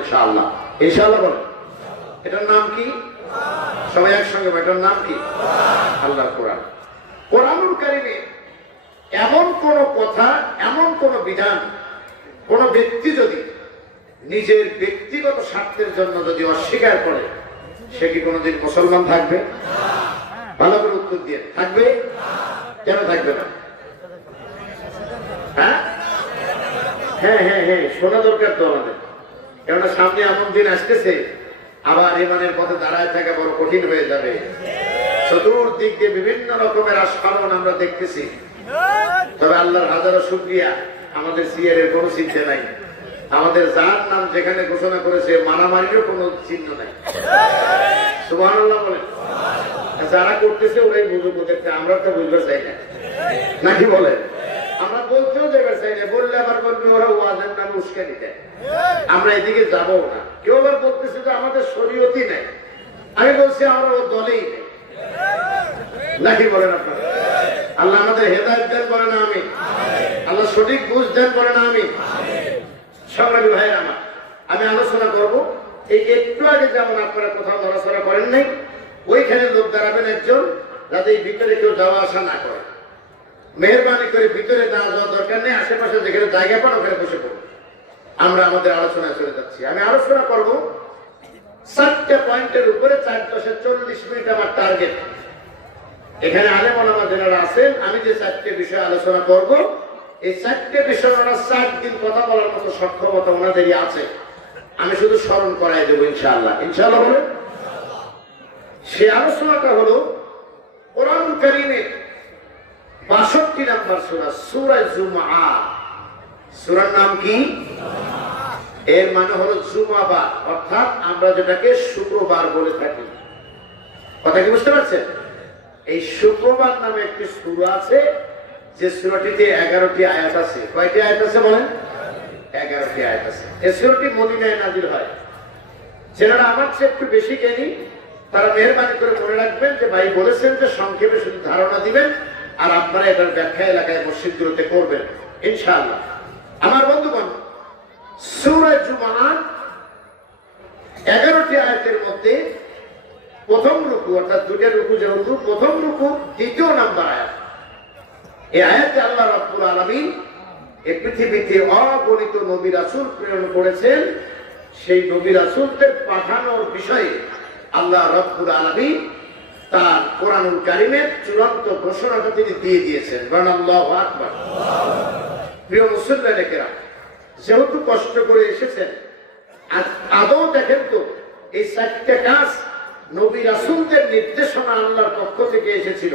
ইনশাআল্লাহ। ইনশাআল্লাহ বলেন। এটার নাম কি? সবাই একসঙ্গে, এটার নাম কি? আল্লাহর কোরআন। কোরআনুল কারীমে এমন কোন কথা, এমন কোন বিধান, কোন ব্যক্তি যদি নিজের ব্যক্তিগত স্বার্থের জন্য যদি অস্বীকার করে, সে কি কোনোদিন মুসলমান থাকবে? ভালো করে উত্তর দিয়ে। থাকবে? কেন থাকবে না? হ্যাঁ হ্যাঁ হ্যাঁ হ্যাঁ, শোনা দরকার তো আমাদের। কেননা সামনে এমন দিন আসতেছে, আবার ইমানের পথে দাঁড়ায় থাকা বড় কঠিন হয়ে যাবে। চতুর্দিক দিয়ে বিভিন্ন রকমের আস্ফালন আমরা দেখতেছি। তবে আল্লাহর হাজারো শুকরিয়া, আমাদের সিয়ারের কোনো চিন্তা নাই। আমাদের যার নাম যেখানে ঘোষণা করেছে, মারামারিরও কোনো চিহ্ন নাই। সুবহানাল্লাহ বলেন। যারা করতেছে ওরাই বুঝুক, ওদেরকে আমরা তো বুঝতে চাই না, নাকি বলেন? আমরা বলতেও যাবে চাই না, বললে আবার বলবে ওরা ওয়াজের নামে উস্কানি দেয়, আমরা এদিকে যাবো না। কেউ আবার বলতেছে যে আমাদের শরীয়তই নাই। আমি বলছি আমরা ও দলেই নেই, নাকি বলেন আপনারা? আল্লাহ আমাদের হেদায়েত দান করেন, আমি আল্লাহ সঠিক বুঝ দেন করেন, আমি সংগ্রামী ভাইয়ের আমার, আমি আলোচনা করব। এই একটু আগে যেমন আপনারা কোথাও নড়াচড়া করেন নাই, ওইখানে লোক দাঁড়াবেন একজন, যাতে এই ভিতরে কেউ যাওয়া আসা না করে। মেহরবানি করে ভিতরে না যাওয়ার দরকার নেই, আশেপাশে যেখানে জায়গা পান ওখানে বসে পড়ুন। আমরা আমাদের আলোচনায় চলে যাচ্ছি। আমি আলোচনা করব 4টা পয়েন্টের উপরে। 4:40 মিনিট আমার টার্গেট। এখানে আলেম ওলামা যারা আছেন, আমি যে 4টে বিষয় আলোচনা করব, এই 4টে বিষয় ওরা 4 দিন কথা বলার মতো সক্ষমতা ওনাদেরই আছে। আমি শুধু স্মরণ করাই দেবো ইনশাআল্লাহ। ইনশাআল্লাহ বলে সে আলোচনাটা হলো কোরআনুল কারীমের 62 নম্বর সূরা, সূরা জুমআ। সূরার নাম কি? এর মানে হলো জুমাবার, অর্থাৎ আমরা যেটাকে শুক্রবার বলে থাকি। কথা কি বুঝতে পারছেন? এই শুক্রবার নামে একটি সূরা আছে, যে সূরাটিতে 11টি আয়াত আছে। কয়টি আয়াত আছে বলেন? 11টি আয়াত আছে। এই সূরাটি মদিনায় নাযিল হয়। যারা আমার চেয়ে একটু বেশি জ্ঞানী, তারা মেহরবানি করে মনে রাখবেন যে ভাই বলেছেন যে সংক্ষেপে শুধু ধারণা দিবেন, আর আপনারা এটার ব্যাখ্যা এলাকায় মসজিদগুলোতে করবেন ইনশাআল্লাহ। আমার বন্ধুগণ, সূরা জুমআ 11টি আয়াতের মধ্যে প্রথম রুকু, অর্থাৎ দুইটা রুকু, যেহেতু প্রথম রুকু 2 নম্বর আয়াত। এই আয়াতে আল্লাহ রাব্বুল আলামিন এই পৃথিবীতে অগণিত নবী রাসূল প্রেরণ করেছেন। সেই নবী রাসূলদের পাঠানোর বিষয়ে আল্লাহ রাব্বুল আলামিন তার কোরআনুল কারীমের চূড়ান্ত ঘোষণাটা তিনি দিয়ে দিয়েছেন। আল্লাহু আকবার। প্রিয় মুসলমানেরা, যেহেতু কষ্ট করে এসেছেন, আদৌ দেখেন তো এই 4টে কাজ নবী রাসূলদের নির্দেশনা আল্লাহর পক্ষ থেকে এসেছিল,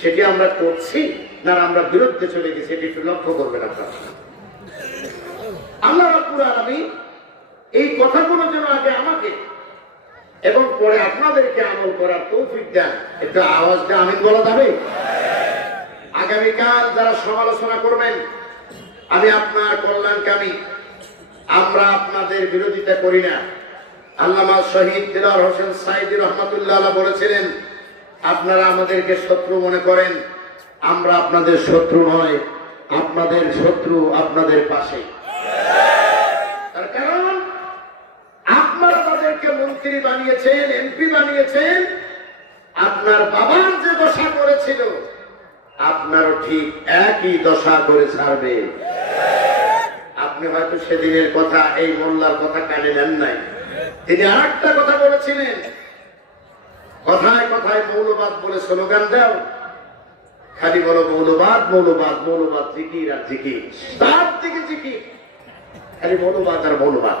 সেটি আমরা করছি না আমরা বিরুদ্ধে চলে গেছি? এটি একটু লক্ষ্য করবেন আপনারা। আল্লাহ রাব্বুল আলামিন এই কথাগুলো যেন আগে আমাকে এবং পরে আপনাদেরকে আমল করার তৌফিক দেন। একটু আওয়াজ দিয়ে আমিন বলা যাবে? আগামীকাল যারা সমালোচনা করবেন, আমি আপনার কল্যাণকামী, আমরা আপনাদের বিরোধিতা করি না। আল্লামা শহীদ দিলওয়ার হোসেন সাঈদী রহমাতুল্লাহ আলাইহি বলেছিলেন, আপনারা আমাদেরকে শত্রু মনে করেন, আমরা আপনাদের শত্রু নয়, আপনাদের শত্রু আপনাদের পাশে। তার কারণ আপনারা তাদেরকে মন্ত্রী বানিয়েছেন, এমপি বানিয়েছেন। আপনার বাবার যে দশা করেছিল, আপনারও ঠিক একই দশা করে ছাড়বে। আপনি হয়তো সেদিনের কথা, এই মোল্লার কথা কানে নেন নাই। তিনি আরেকটা কথা বলেছিলেন, কথায় কথায় মৌলবাদ বলে স্লোগান দাও, খালি বলো মৌলবাদ মৌলবাদ মৌলবাদ, জিকির আর জিকির, তার দিকে জিকির, খালি মৌলবাদ আর মৌলবাদ।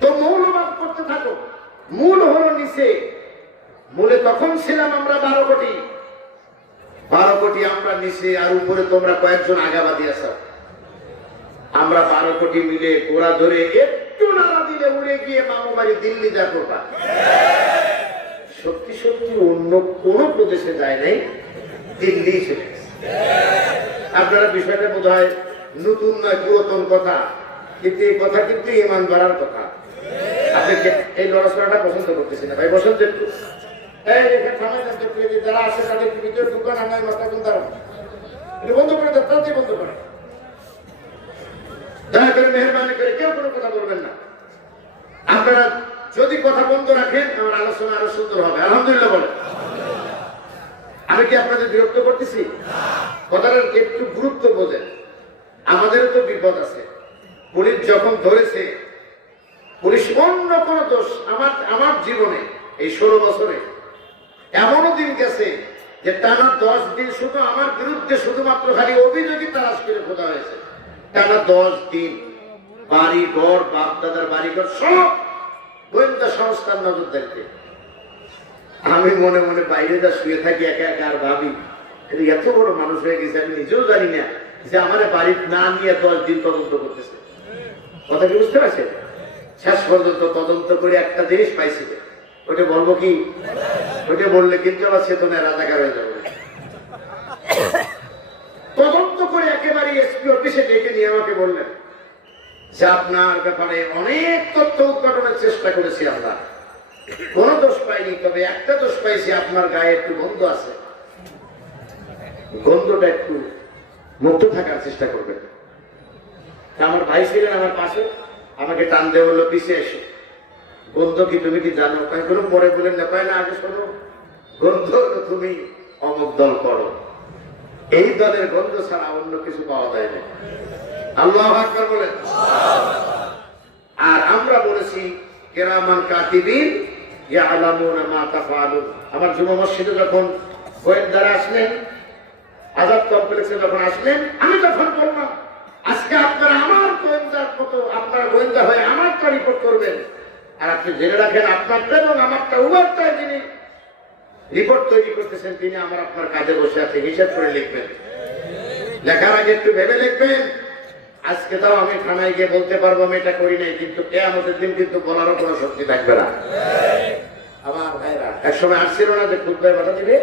তো মৌলবাদ করতে থাকো। মূল হলো নিচে। মূলে তখন ছিলাম আমরা 12 কোটি। 12 কোটি আমরা নিচে, আর উপরে তোমরা কয়েকজন আগাবাদী আছো। আমরা 12 কোটি মিলে গোড়া ধরে একটু নাড়া দিলে উড়ে গিয়ে মামু বাড়ি দিল্লি যা করবা। সত্যি সত্যি অন্য কোন প্রদেশে যায় নাই, দিল্লি চলে গেছে। আপনারা বিষয়টা বোধ হয় নতুন নয়, পুরাতন কথা, কিন্তু এই কথা কিন্তু ইমান বাড়ার কথা। আপনি এই লড়াচড়াটা পছন্দ করতেছেন না ভাই? বসন্ত একটু যারা আছে তাদের ভিতরে দোকান আনায় মাথা কোন দাঁড়ানো, এটা বন্ধ করে দেন, তাড়াতাড়ি বন্ধ করে। দয়া করে মেহরবানি করে কেউ কোনো কথা বলবেন না। আপনারা যদি কথা বন্ধ রাখেন আমার আলোচনা আরো সুন্দর হবে। আলহামদুলিল্লাহ বলেন। আমি কি আপনাদের বিরক্ত করতেছি? কথাটার একটু গুরুত্ব বোঝেন। আমাদেরও তো বিপদ আছে। পুলিশ যখন ধরেছে, পুলিশ অন্য কোন দোষ, আমার জীবনে এই 16 বছরে এমনও দিন গেছে যে টানা 10 দিন শুধু আমার বিরুদ্ধে শুধুমাত্র খালি অভিযোগই তালাশ করে খোঁজা হয়েছে। টানা 10 দিন বাড়ি ঘর, বাপ দাদার বাড়ি ঘর সব গোয়েন্দা সংস্থার নজরদারিতে। আমি মনে মনে বাইরে যা শুয়ে থাকি একা একা আর ভাবি, এত বড় মানুষ হয়ে গেছে আমি নিজেও জানি না যে আমার বাড়ি না নিয়ে 10 দিন তদন্ত করতেছে। কথা কি বুঝতে পারছেন? শেষ পর্যন্ত তদন্ত করে একটা জিনিস পাইছিল, ওটা বলবো কি? ওটা বললে কিন্তু আবার চেতনায় রাজাকার হয়ে যাবে। তদন্ত করে একেবারে এসপি অফিসে ডেকে নিয়ে আমাকে বললেন যে আপনার ব্যাপারে অনেক তথ্য উদ্ঘাটনের চেষ্টা করেছি আমরা, কোন দোষ পাইনি, তবে একটা দোষ পাইছি, আপনার গায়ে একটু গন্ধ আছে, গন্ধটা একটু মুক্ত থাকার চেষ্টা করবেন। আমার ভাই ছিলেন আমার পাশে, আমাকে টান দিয়ে বললো পিছিয়ে এসে, গন্ধ কি তুমি কি জানো? কোনো পরে বলেন না, পায় না আগে শোনো, গন্ধ তুমি অমুক দল করো, এই দলের গন্ধ ছাড়া অন্য কিছু পাওয়া যায় না। আল্লাহু আকবার বলেন। আর আমরা বলেছি কিরামান কাতিবিন ইয়ালামুনা মা তাফআলুন। আমার জুমা মসজিদে যখন গোয়েন্দারা আসলেন, আজাদ কমপ্লেক্সে যখন আসলেন, আমি তখন বললাম আজকে আপনারা আমার গোয়েন্দার মতো, আপনারা গোয়েন্দা হয়ে আমারটা রিপোর্ট করবেন, আর আপনি জেনে রাখেন আপনারটা এবং আমারটা উভয়টাই যিনি রিপোর্ট তৈরি করতেছেন তিনি আমার আপনার কাজে বসে আছে, হিসাব করে লিখবেন। লেখার আগে একটু ভেবে লিখবেন। আজকে তাও আমি থানায় গিয়ে বলতে পারবো আমি এটা করি নাই, কিন্তু কিয়ামতের দিন কিন্তু বলারও কোনো শক্তি থাকবে না। আমার ভাইরা একসময় আসছিল না যে খুতবায় বাধা দিবে,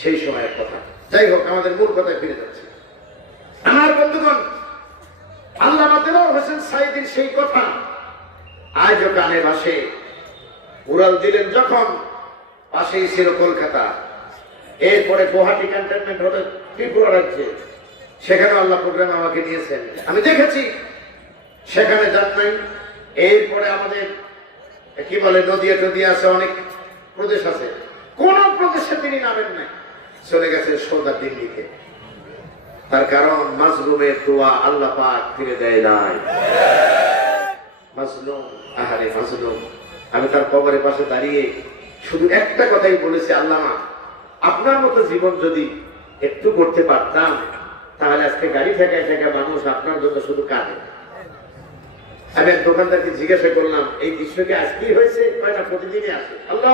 সেই সময়ের কথা। যাই হোক, আমাদের মূল কথায় ফিরে যাচ্ছি। আমার বন্ধুগণ, আল্লামা দেলোয়ার হোসেন সাঈদীর সেই কথা আজও কানে ভাসে। উড়াল দিলেন যখন, পাশেই ছিল কলকাতা, এরপরে গুয়াহাটি ক্যান্টনমেন্ট হলে ত্রিপুরা রাজ্যে, সেখানে আল্লাহ প্রোগ্রাম আমাকে নিয়েছেন, আমি দেখেছি, সেখানে যান নাই। এরপরে আমাদের কি বলে নদিয়া টদিয়া আছে, অনেক প্রদেশ আছে, কোন প্রদেশে তিনি নামেন নাই, চলে গেছে সোজা দিল্লিতে। তার কারণ মাজলুমের দোয়া আল্লাহ পাক ফিরে দেয় নাই। মাজলুম, আহারে মাজলুম। আমি তার কবরের পাশে দাঁড়িয়ে শুধু একটা কথাই বলেছি, আল্লামা আপনার মতো জীবন যদি একটু করতে পারতাম তাহলে আজকে গাড়ি ঠেকায় ঠেকায় মানুষ আপনার জন্য শুধু কাঁদে। আমি এক দোকানদারকে জিজ্ঞাসা করলাম এই দৃশ্য কি আজকেই হয়েছে? না, প্রতিদিনই আসে। আল্লাহ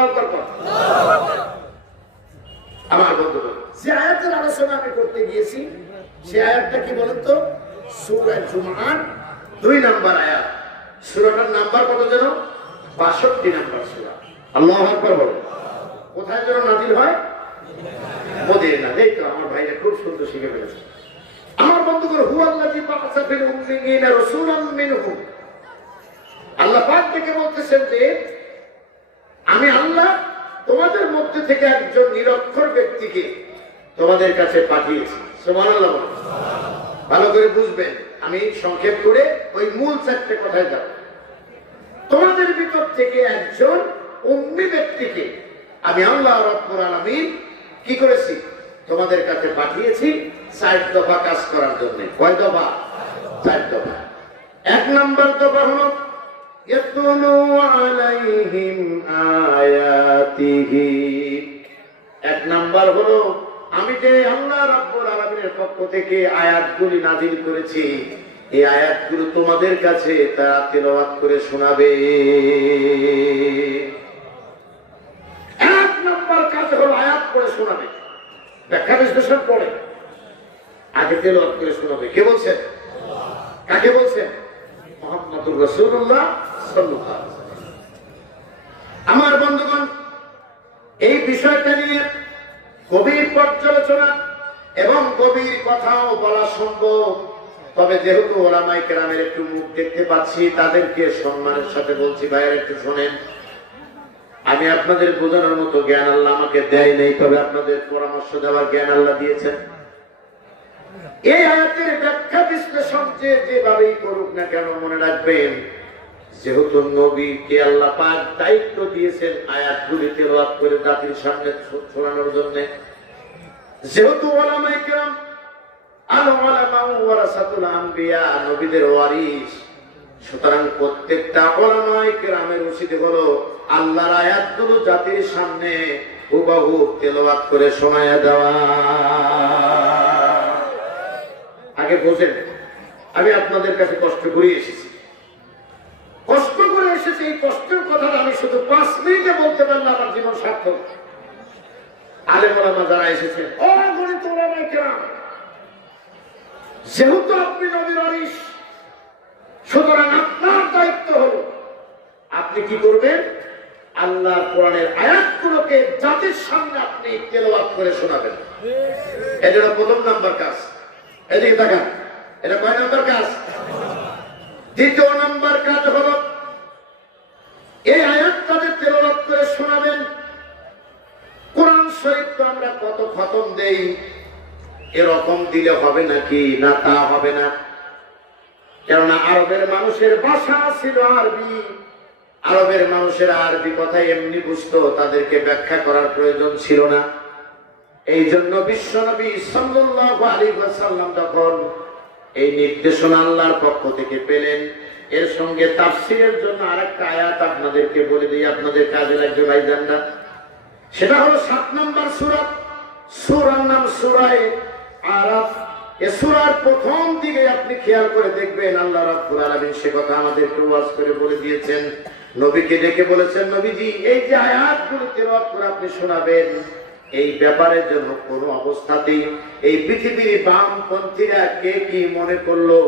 আমার বন্ধুগণ, যে আয়াতের আলোচনা আমি করতে গিয়েছি সে আয়াতটা কি বলেন তো? সূরা জুমআর 2 নম্বর আয়াত। সূরাটার নাম্বার কত যেন? 62 নম্বর সূরা। আল্লাহু আকবার বলেন। কোথায় যেন নাযিল হয়? মদিনা। এই তো আমার ভাইরা খুব সুন্দর শিখে ফেলেছে। আমার বন্ধুগণ, হুয়াল্লাযী বা'আসা ফিল উম্মিয়িনা রাসূলাম মিনহুম। আল্লাহ পাক থেকে বলতেছেন যে আমি আল্লাহ তোমাদের মধ্যে থেকে একজন নিরক্ষর ব্যক্তিকে তোমাদের কাছে পাঠিয়েছি। সুবহানাল্লাহ। ভালো করে বুঝবেন, আমি সংক্ষেপ করে ওই মূল 4টে কথায় যাব। তোমাদের ভিতর থেকে একজন উম্মি ব্যক্তিকে আমি আল্লাহ রাব্বুল আলামিন কি করেছি? তোমাদের কাছে পাঠিয়েছি 4 দফা কাজ করার জন্য। কয় দফা? 4 দফা। 1 নম্বর দফা হলো ইয়াতলু আলাইহিম আয়াতিহি। 1 নম্বর হলো আমি যে আল্লাহ রাব্বুল আলামিনের পক্ষ থেকে আয়াতগুলি নাযিল করেছি, এই আয়াতগুলো তোমাদের কাছে তারা তেলাওয়াত করে শোনাবে। 1 নম্বর কাজ হলো আয়াত পড়ে শোনাবে, ব্যাখ্যা বিশ্লেষণ পড়ে আগে তেলাওয়াত করে শোনাবে। কে বলছেন? কাকে বলছেন? মুহাম্মদুর রাসূলুল্লাহ সাল্লাল্লাহু আলাইহি ওয়াসাল্লাম। আমার বন্ধুগণ, এই বিষয়টা নিয়ে গভীর পর্যালোচনা এবং গভীর কথাও বলা সম্ভব, তবে যেহেতু ওলামায়ে কেরামের একটু মুখ দেখতে পাচ্ছি, তাদেরকে সম্মানের সাথে বলছি, ভাইয়ের একটু শোনেন। আমি আপনাদের বোঝানোর মতো জ্ঞান আল্লাহ আমাকে দেয় নেই, তবে আপনাদের পরামর্শ দেওয়ার জ্ঞান আল্লাহ দিয়েছেন। এই আয়াতের ব্যাখ্যা বিশ্লেষণ যেভাবেই করুক না কেন, মনে রাখবেন যেহেতু নবীকে আল্লাহ পাক দায়িত্ব দিয়েছেন আয়াতগুলি তেলাওয়াত করে জাতির সামনে শোনানোর জন্য, যেহেতু উলামায়ে কিরাম আল উলামা ওয়ারাসাতুল আম্বিয়া, নবীদের ওয়ারিস, সুতরাং প্রত্যেকটা উলামায়ে কিরামের উচিত হলো আল্লাহর আয়াতগুলো জাতির সামনে হুবহু তেলাওয়াত করে শোনায়া দেওয়া। আগে বোঝেন, আমি আপনাদের কাছে কষ্ট করে এসেছি, কষ্ট করে এসেছি। এই কষ্টের কথাটা আমি শুধু 5 মিনিটে বলতে পারলে আমার জীবন সার্থক। আলেম ওলামা যারা এসেছেন, অগণিত উলামায়ে কিরাম, যেহেতু আপনি নবীর ওয়ারিস, সুতরাং আপনার দায়িত্ব হলো আপনি কি করবেন, আল্লাহর কোরআনের আয়াতগুলোকে জাতির সামনে আপনি তেলাওয়াত করে শোনাবেন। এটা হলো প্রথম নাম্বার কাজ। এদিকে তাকান, এটা কয় নাম্বার কাজ? দ্বিতীয় নাম্বার কাজ হলো এই আয়াতটাকে তেলাওয়াত করে শোনাবেন। কোরআন শরীফ তো আমরা কত খতম দেই, এরকম দিলে হবে নাকি? না, তা হবে না। কেননা আরবের মানুষের ভাষা ছিল আরবি, আরবের মানুষের আরবি কথা এমনি বুঝতো, তাদেরকে ব্যাখ্যা করার প্রয়োজন ছিল না। এই জন্য বিশ্বনবী সাল্লাল্লাহু আলাইহি ওয়াসাল্লাম যখন এই নির্দেশনা আল্লাহর পক্ষ থেকে পেলেন, এর সঙ্গে তাফসীরের জন্য আরেকটা আয়াত আপনাদেরকে বলে দিই, আপনাদের কাজে লাগবে ভাইজানরা। সেটা হলো 7 নম্বর সূরা, সূরার নাম সূরা আরাফ। এই সূরার প্রথম দিকে আপনি খেয়াল করে দেখবেন আল্লাহ রাব্বুল আলামিন সে কথা আমাদেরকে ওয়াজ করে বলে দিয়েছেন, নবীকে ডেকে বলেছেন, নবীজি এই যে আয়াতগুলো তেলাওয়াত করে আপনি শোনাবেন, এই ব্যাপারের জন্য কোনো অবস্থাতেই এই পৃথিবীর বামপন্থীরা কে কি মনে করলো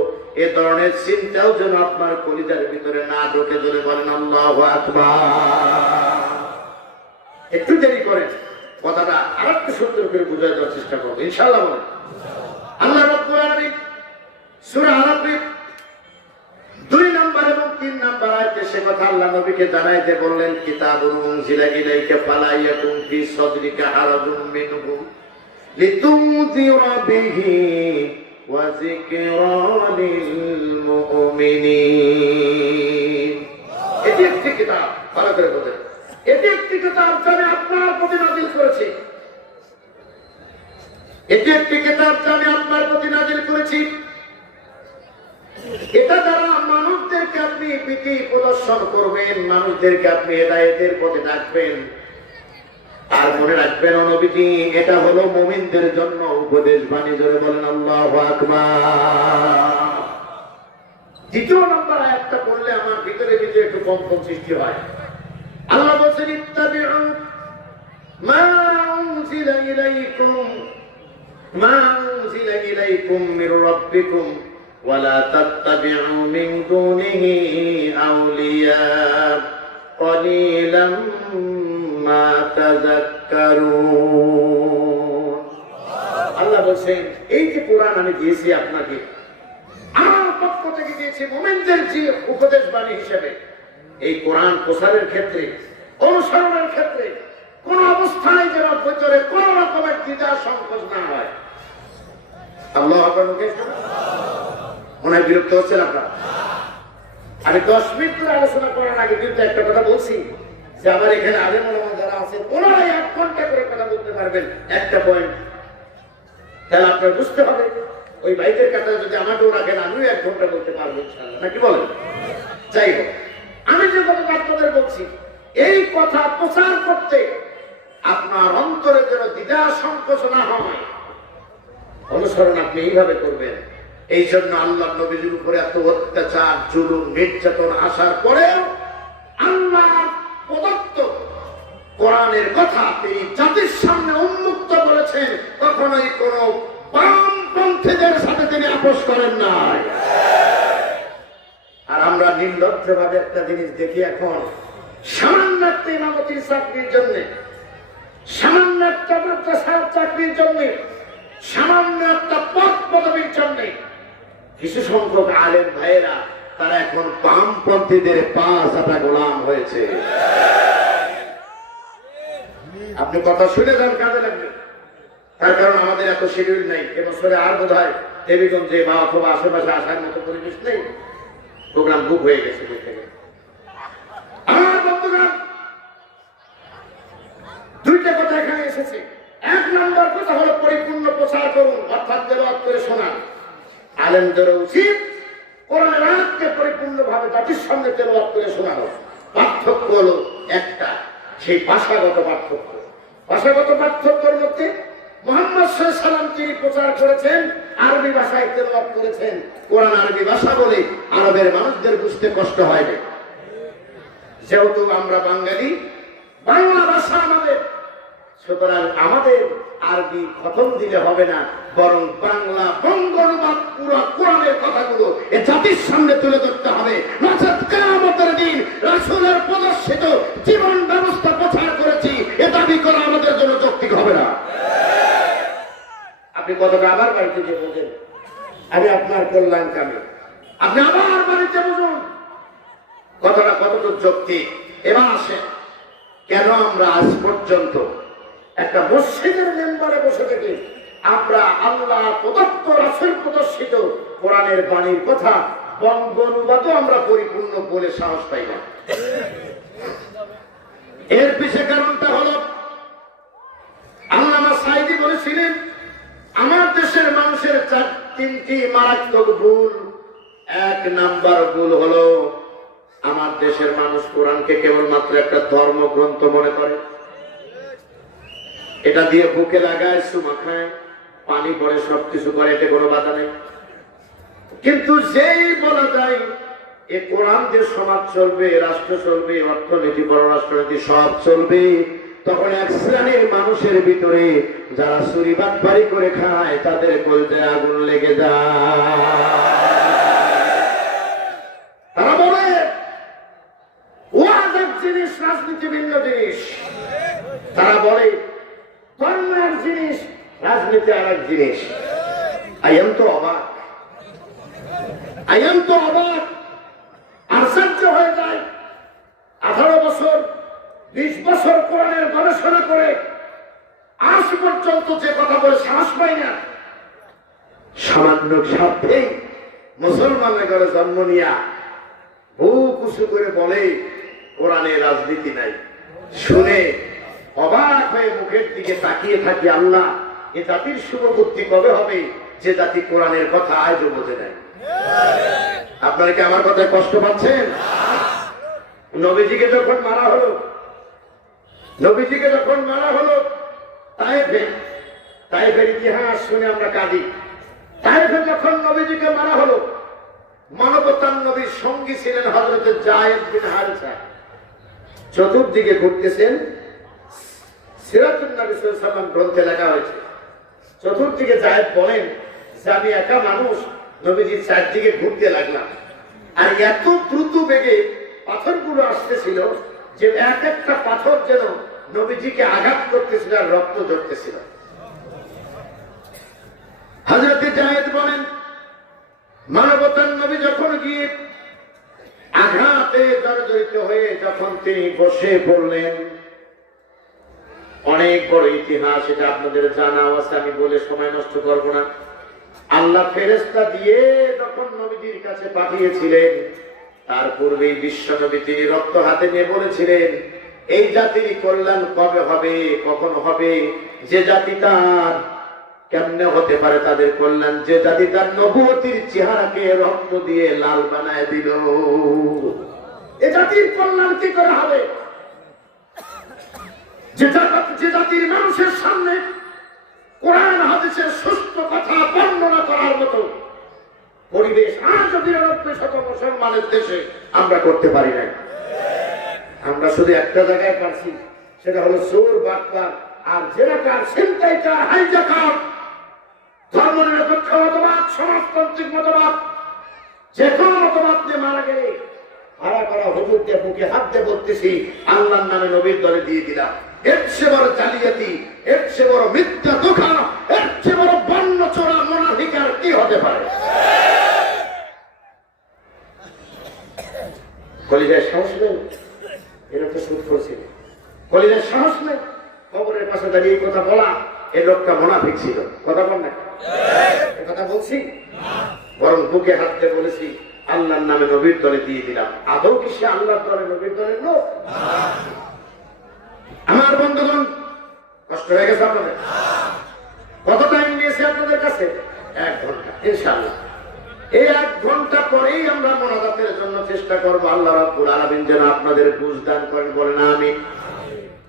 এ ধরনের চিন্তাও যেন আপনার কলিজার ভিতরে না ঢোকে। ধরে বলেন আল্লাহু আকবার। একটু দেরি করেন, কথাটা আরেকটু সুন্দর করে বুঝাই দেওয়ার চেষ্টা করবো ইনশাআল্লাহ। বলেন আল্লাহ রাব্বুল আলামিন সূরা আরাফের 2 নম্বর এবং 3 নম্বর আয়াতে সে কথা আল্লাহ নবীকে জানাইতে বললেন, কিতাবুন উনজিলা ইলাইকা ফালা ইয়াকুন ফি সাদরিকা হারাজুন মিনহু লিতুনযিরা বিহি ওয়া যিকরা লিল মুমিনিন। এটি একটি কিতাব, ভালো করে বলেন, এটি একটি কিতাব যা আমি আপনার প্রতি নাযিল করেছি। এটি একটি কিতাব যা আমি আপনার প্রতি নাযিল করেছি। এটা দ্বারা মানুষদেরকে আপনি পীতি প্রদর্শন করবেন, মানুষদেরকে আপনি হেদায়েতের পথে ডাকবেন। আর মনে রাখবেন ও নবীজি, এটা হলো মুমিনদের জন্য উপদেশ বাণী। জোরে বলেন আল্লাহু আকবার। দ্বিতীয় নম্বর আয়াতটা পড়লে আমার ভিতরে একটু কম্পন সৃষ্টি হয়। আল্লাহ বলেন, ইত্তাবিউ মা উনজিলা ইলাইকুম মির রাব্বিকুম ওয়ালা তাত্তাবিউ মিন দুনিহি আউলিয়া কলিলাম মা তাযাক্কারুন। আল্লাহ বলেন, এই যে কোরআন আমি দিয়েছি আপনাকে, আমার পক্ষ থেকে দিয়েছি মুমিনদের যে উপদেশ বাণী হিসেবে, এই কোরআন প্রচারের ক্ষেত্রে, অনুসরণের ক্ষেত্রে কোন অবস্থায় যেন ভিতরে কোন রকমের দ্বিধা সংকোচ না হয়। আল্লাহ মনে হয় বিরক্ত হচ্ছেন আপনারা? আমি 10 মিনিট ধরে আলোচনা করার আগে কিন্তু একটা কথা বলছি যে আমার এখানে আলেম ওলামা যারা আছেন ওনারাই 1 ঘন্টা করে কথা বলতে পারবেন একটা পয়েন্ট। তাহলে আপনার বুঝতে হবে ওই ভাইদের কথা যদি আমাকেও রাখেন আমিও 1 ঘন্টা বলতে পারবো ইনশাআল্লাহ, নাকি বলেন? যাই হোক, আমি যে কথা আপনাদের বলছি, এই কথা প্রচার করতে আপনার অন্তরে যেন দ্বিধা সংকোচ না হয়, অনুসরণ আপনি এইভাবে করবেন। এই জন্য আল্লাহ নবীর উপরে এত অত্যাচার, জুলুম, নির্যাতন আসার পরেও আল্লাহ প্রদত্ত কোরআনের কথা এই জাতির সামনে উন্মুক্ত বলেছেন। কখনোই কোন বামপন্থীদের সাথে তিনি আপোষ করেন নাই। আর আমরা নির্লজ্জ ভাবে একটা জিনিস দেখি, এখন সামান্য একটা ইমামতির চাকরির জন্য, সামান্য একটা মাদ্রাসার চাকরির জন্য, সামান্য একটা পদ পদবীর জন্য কিছু সংখ্যক আলেম ভাইয়েরা তারা এখন বামপন্থীদের পা চাটা গোলাম হয়েছে। আপনি কথা শুনে যান, কাজে লাগবে। তার কারণ আমাদের এত শিডিউল নেই। এবছরে আর বোধ হয় দেবীগঞ্জে বা অথবা আশেপাশে আসার মতো পরিবেশ নেই। প্রোগ্রাম বুক হয়ে গেছে। আলেমদের উচিত কোরআনের আয়াতকে পরিপূর্ণভাবে জাতির সামনে তেলাওয়াত করে শোনানো। পার্থক্য হলো একটা, সেই ভাষাগত পার্থক্য। ভাষাগত পার্থক্যের মধ্যে মুহাম্মদ সাল্লাল্লাহু আলাইহি ওয়াসাল্লাম তিনি প্রচার করেছেন, আরবি ভাষায় তেলাওয়াত করেছেন। কোরআন আরবি ভাষা বলে আরবের মানুষদের বুঝতে কষ্ট হয় না। যেহেতু আমরা বাঙালি, বাংলা ভাষা আমাদের, সুতরাং আমাদের আরবি খতম দিলে হবে না, বরং বাংলা বঙ্গানুবাদ পুরো কোরআনের কথাগুলো এ জাতির সামনে তুলে ধরতে হবে। নচেৎ কিয়ামতের দিন রাসূলের প্রদর্শিত জীবন ব্যবস্থা প্রচার করেছি এ দাবি করা আমাদের জন্য যৌক্তিক হবে না। আপনি কতটা আবার বাড়িতে গিয়ে বোঝেন, আমি আপনার কল্যাণকামী, আপনি আবার বাড়িতে বুঝুন কথাটা কতটুকু যৌক্তিক। এবার আসেন, কেন আমরা আজ পর্যন্ত একটা মসজিদের মেম্বারে বসে থেকে আমরা আল্লাহ প্রদত্ত রাসূল প্রদর্শিত কোরআনের বাণীর কথা বঙ্গ অনুবাদও আমরা পরিপূর্ণ বলে সাহস পাই না? এর পিছনে কারণটা হলো, আল্লামা সাঈদী বলেছিলেন আমার দেশের মানুষের তিনটি মারাত্মক ভুল। এক নাম্বার ভুল হলো আমার দেশের মানুষ কোরআনকে কেবলমাত্র একটা ধর্মগ্রন্থ মনে করে, এটা দিয়ে বুকে লাগায়, সুমা খায়, পানি পড়ে, সবকিছু করে, এতে কোনো বাধা নেই। কিন্তু যেই বলা যায় এ কোরআন দিয়ে সমাজ চলবে, রাষ্ট্র চলবে, অর্থনীতি, পররাষ্ট্রনীতি সব চলবে, তখন এক শ্রেণীর মানুষের ভিতরে যারা চুরি বাটপারি করে খায় তাদের কলজায় আগুন লেগে যায়। তারা বলে ওয়াজ এক জিনিস, রাজনীতি ভিন্ন জিনিস। তারা বলে ধর্ম এক জিনিস, রাজনীতি আর এক জিনিস। আইএম তো অবাক, আশ্চর্য হয়ে যায়। 18 বছর 20 বছর কোরআনের গবেষণা করে আজ পর্যন্ত যে কথা বলে সাহস পাই না। সামান্য স্বার্থে মুসলমানের ঘরে জন্ম নিয়া বুক উঁচু করে বলে কোরআনে রাজনীতি নাই। শুনে অবাক হয়ে মুখের দিকে তাকিয়ে থাকি, আল্লাহ এ জাতির শুভবুদ্ধি কবে হবে যে জাতি কোরআনের কথা আজও বোঝে নাই। আপনারা কি আমার কথায় কষ্ট পাচ্ছেন? নবীজিকে যখন মারা হলো তায়েফের ইতিহাস শুনে আমরা কাঁদি। তায়েফে যখন নবীজিকে মারা হলো, মানবতার নবীর সঙ্গী ছিলেন হযরত যায়েদ বিন হারিসা। চতুর্দিকে ঘুরতেছেন, সিরাতুন নবী সাল্লাল্লাহু আলাইহি ওয়াসাল্লাম গ্রন্থে লেখা হয়েছে। চতুর্দিকে যায়েদ বলেন যে আমি একা মানুষ নবীজির চারদিকে ঘুরতে লাগলাম, আর এত দ্রুত বেগে পাথরগুলো আসতেছিল যে এক একটা পাথর যেন নবীজিকে আঘাত করতেছিল আর রক্ত ঝরতেছিল। হযরত যায়েদ বলেন মানবতার নবী যখন গিয়ে আঘাতে জর্জরিত হয়ে যখন তিনি বসে পড়লেন, অনেক বড় ইতিহাস, এটা আপনাদের জানা আছে, আমি বলে সময় নষ্ট করব না। আল্লাহ ফেরেশতা দিয়ে যখন নবীজির কাছে পাঠিয়েছিলেন, তার পূর্বেই বিশ্ব নবী তিনি রক্ত হাতে নিয়ে বলেছিলেন এই জাতির কল্যাণ কবে হবে, কখন হবে? যে জাতি তার কেমনে হতে পারে তাদের কল্যাণ? যে জাতি তার নবুয়তির চেহারাকে রক্ত দিয়ে লাল বানায় দিল, এ জাতির কল্যাণ কি করে হবে? যে জাতির মানুষের সামনে কোরআন হাদিসের সুস্থ কথা বর্ণনা করার মতো পরিবেশ আজ ৯৯% মুসলমানের দেশে আমরা করতে পারি নাই। আমরা শুধু একটা জায়গায় পারছি, সেটা হলো চোর, বাটপার আর জেনাকার, ছিনতাইকার, হাইজাকার, ধর্মনিরপেক্ষ মতবাদ, সমাজতান্ত্রিক মতবাদ, যে কোনো মতবাদ নিয়ে মারা গেলে ভাড়া করা হুজুরকে বুকে হাত দিয়ে বলতেছি আল্লাহর নামে নবীর দলে দিয়ে দিলাম। এর চেয়ে বড় জালিয়াতি, এর চেয়ে বড় মিথ্যা ধোঁকা, এর চেয়ে বড় বন্য চোরা মুনাফিকার কি হতে পারে? কলিজায় সাহস নেই, এরা তো সুদ করছিল। কলিজায় সাহস নেই কবরের পাশে দাঁড়িয়ে কথা বলা, এই লোকটা মুনাফিক ছিল। কথা বল না, কথা বলছি, বরং বুকে হাত দিয়ে বলেছি আল্লাহর নামে নবীর দলে দিয়ে দিলাম। আদৌ কি সে আল্লাহর দলে নবীর দলের লোক? আমার বন্ধুগণ, কষ্ট হয়ে গেছে আপনাদের? কত টাইম নিয়েছে আপনাদের কাছে? 1 ঘন্টা। ইনশাআল্লাহ এই 1 ঘন্টা পরেই আমরা মোনাজাতের জন্য চেষ্টা করবো। আল্লাহ রাব্বুল আলামিন যেন আপনাদের বুঝ দান করেন, বলেন আমিন।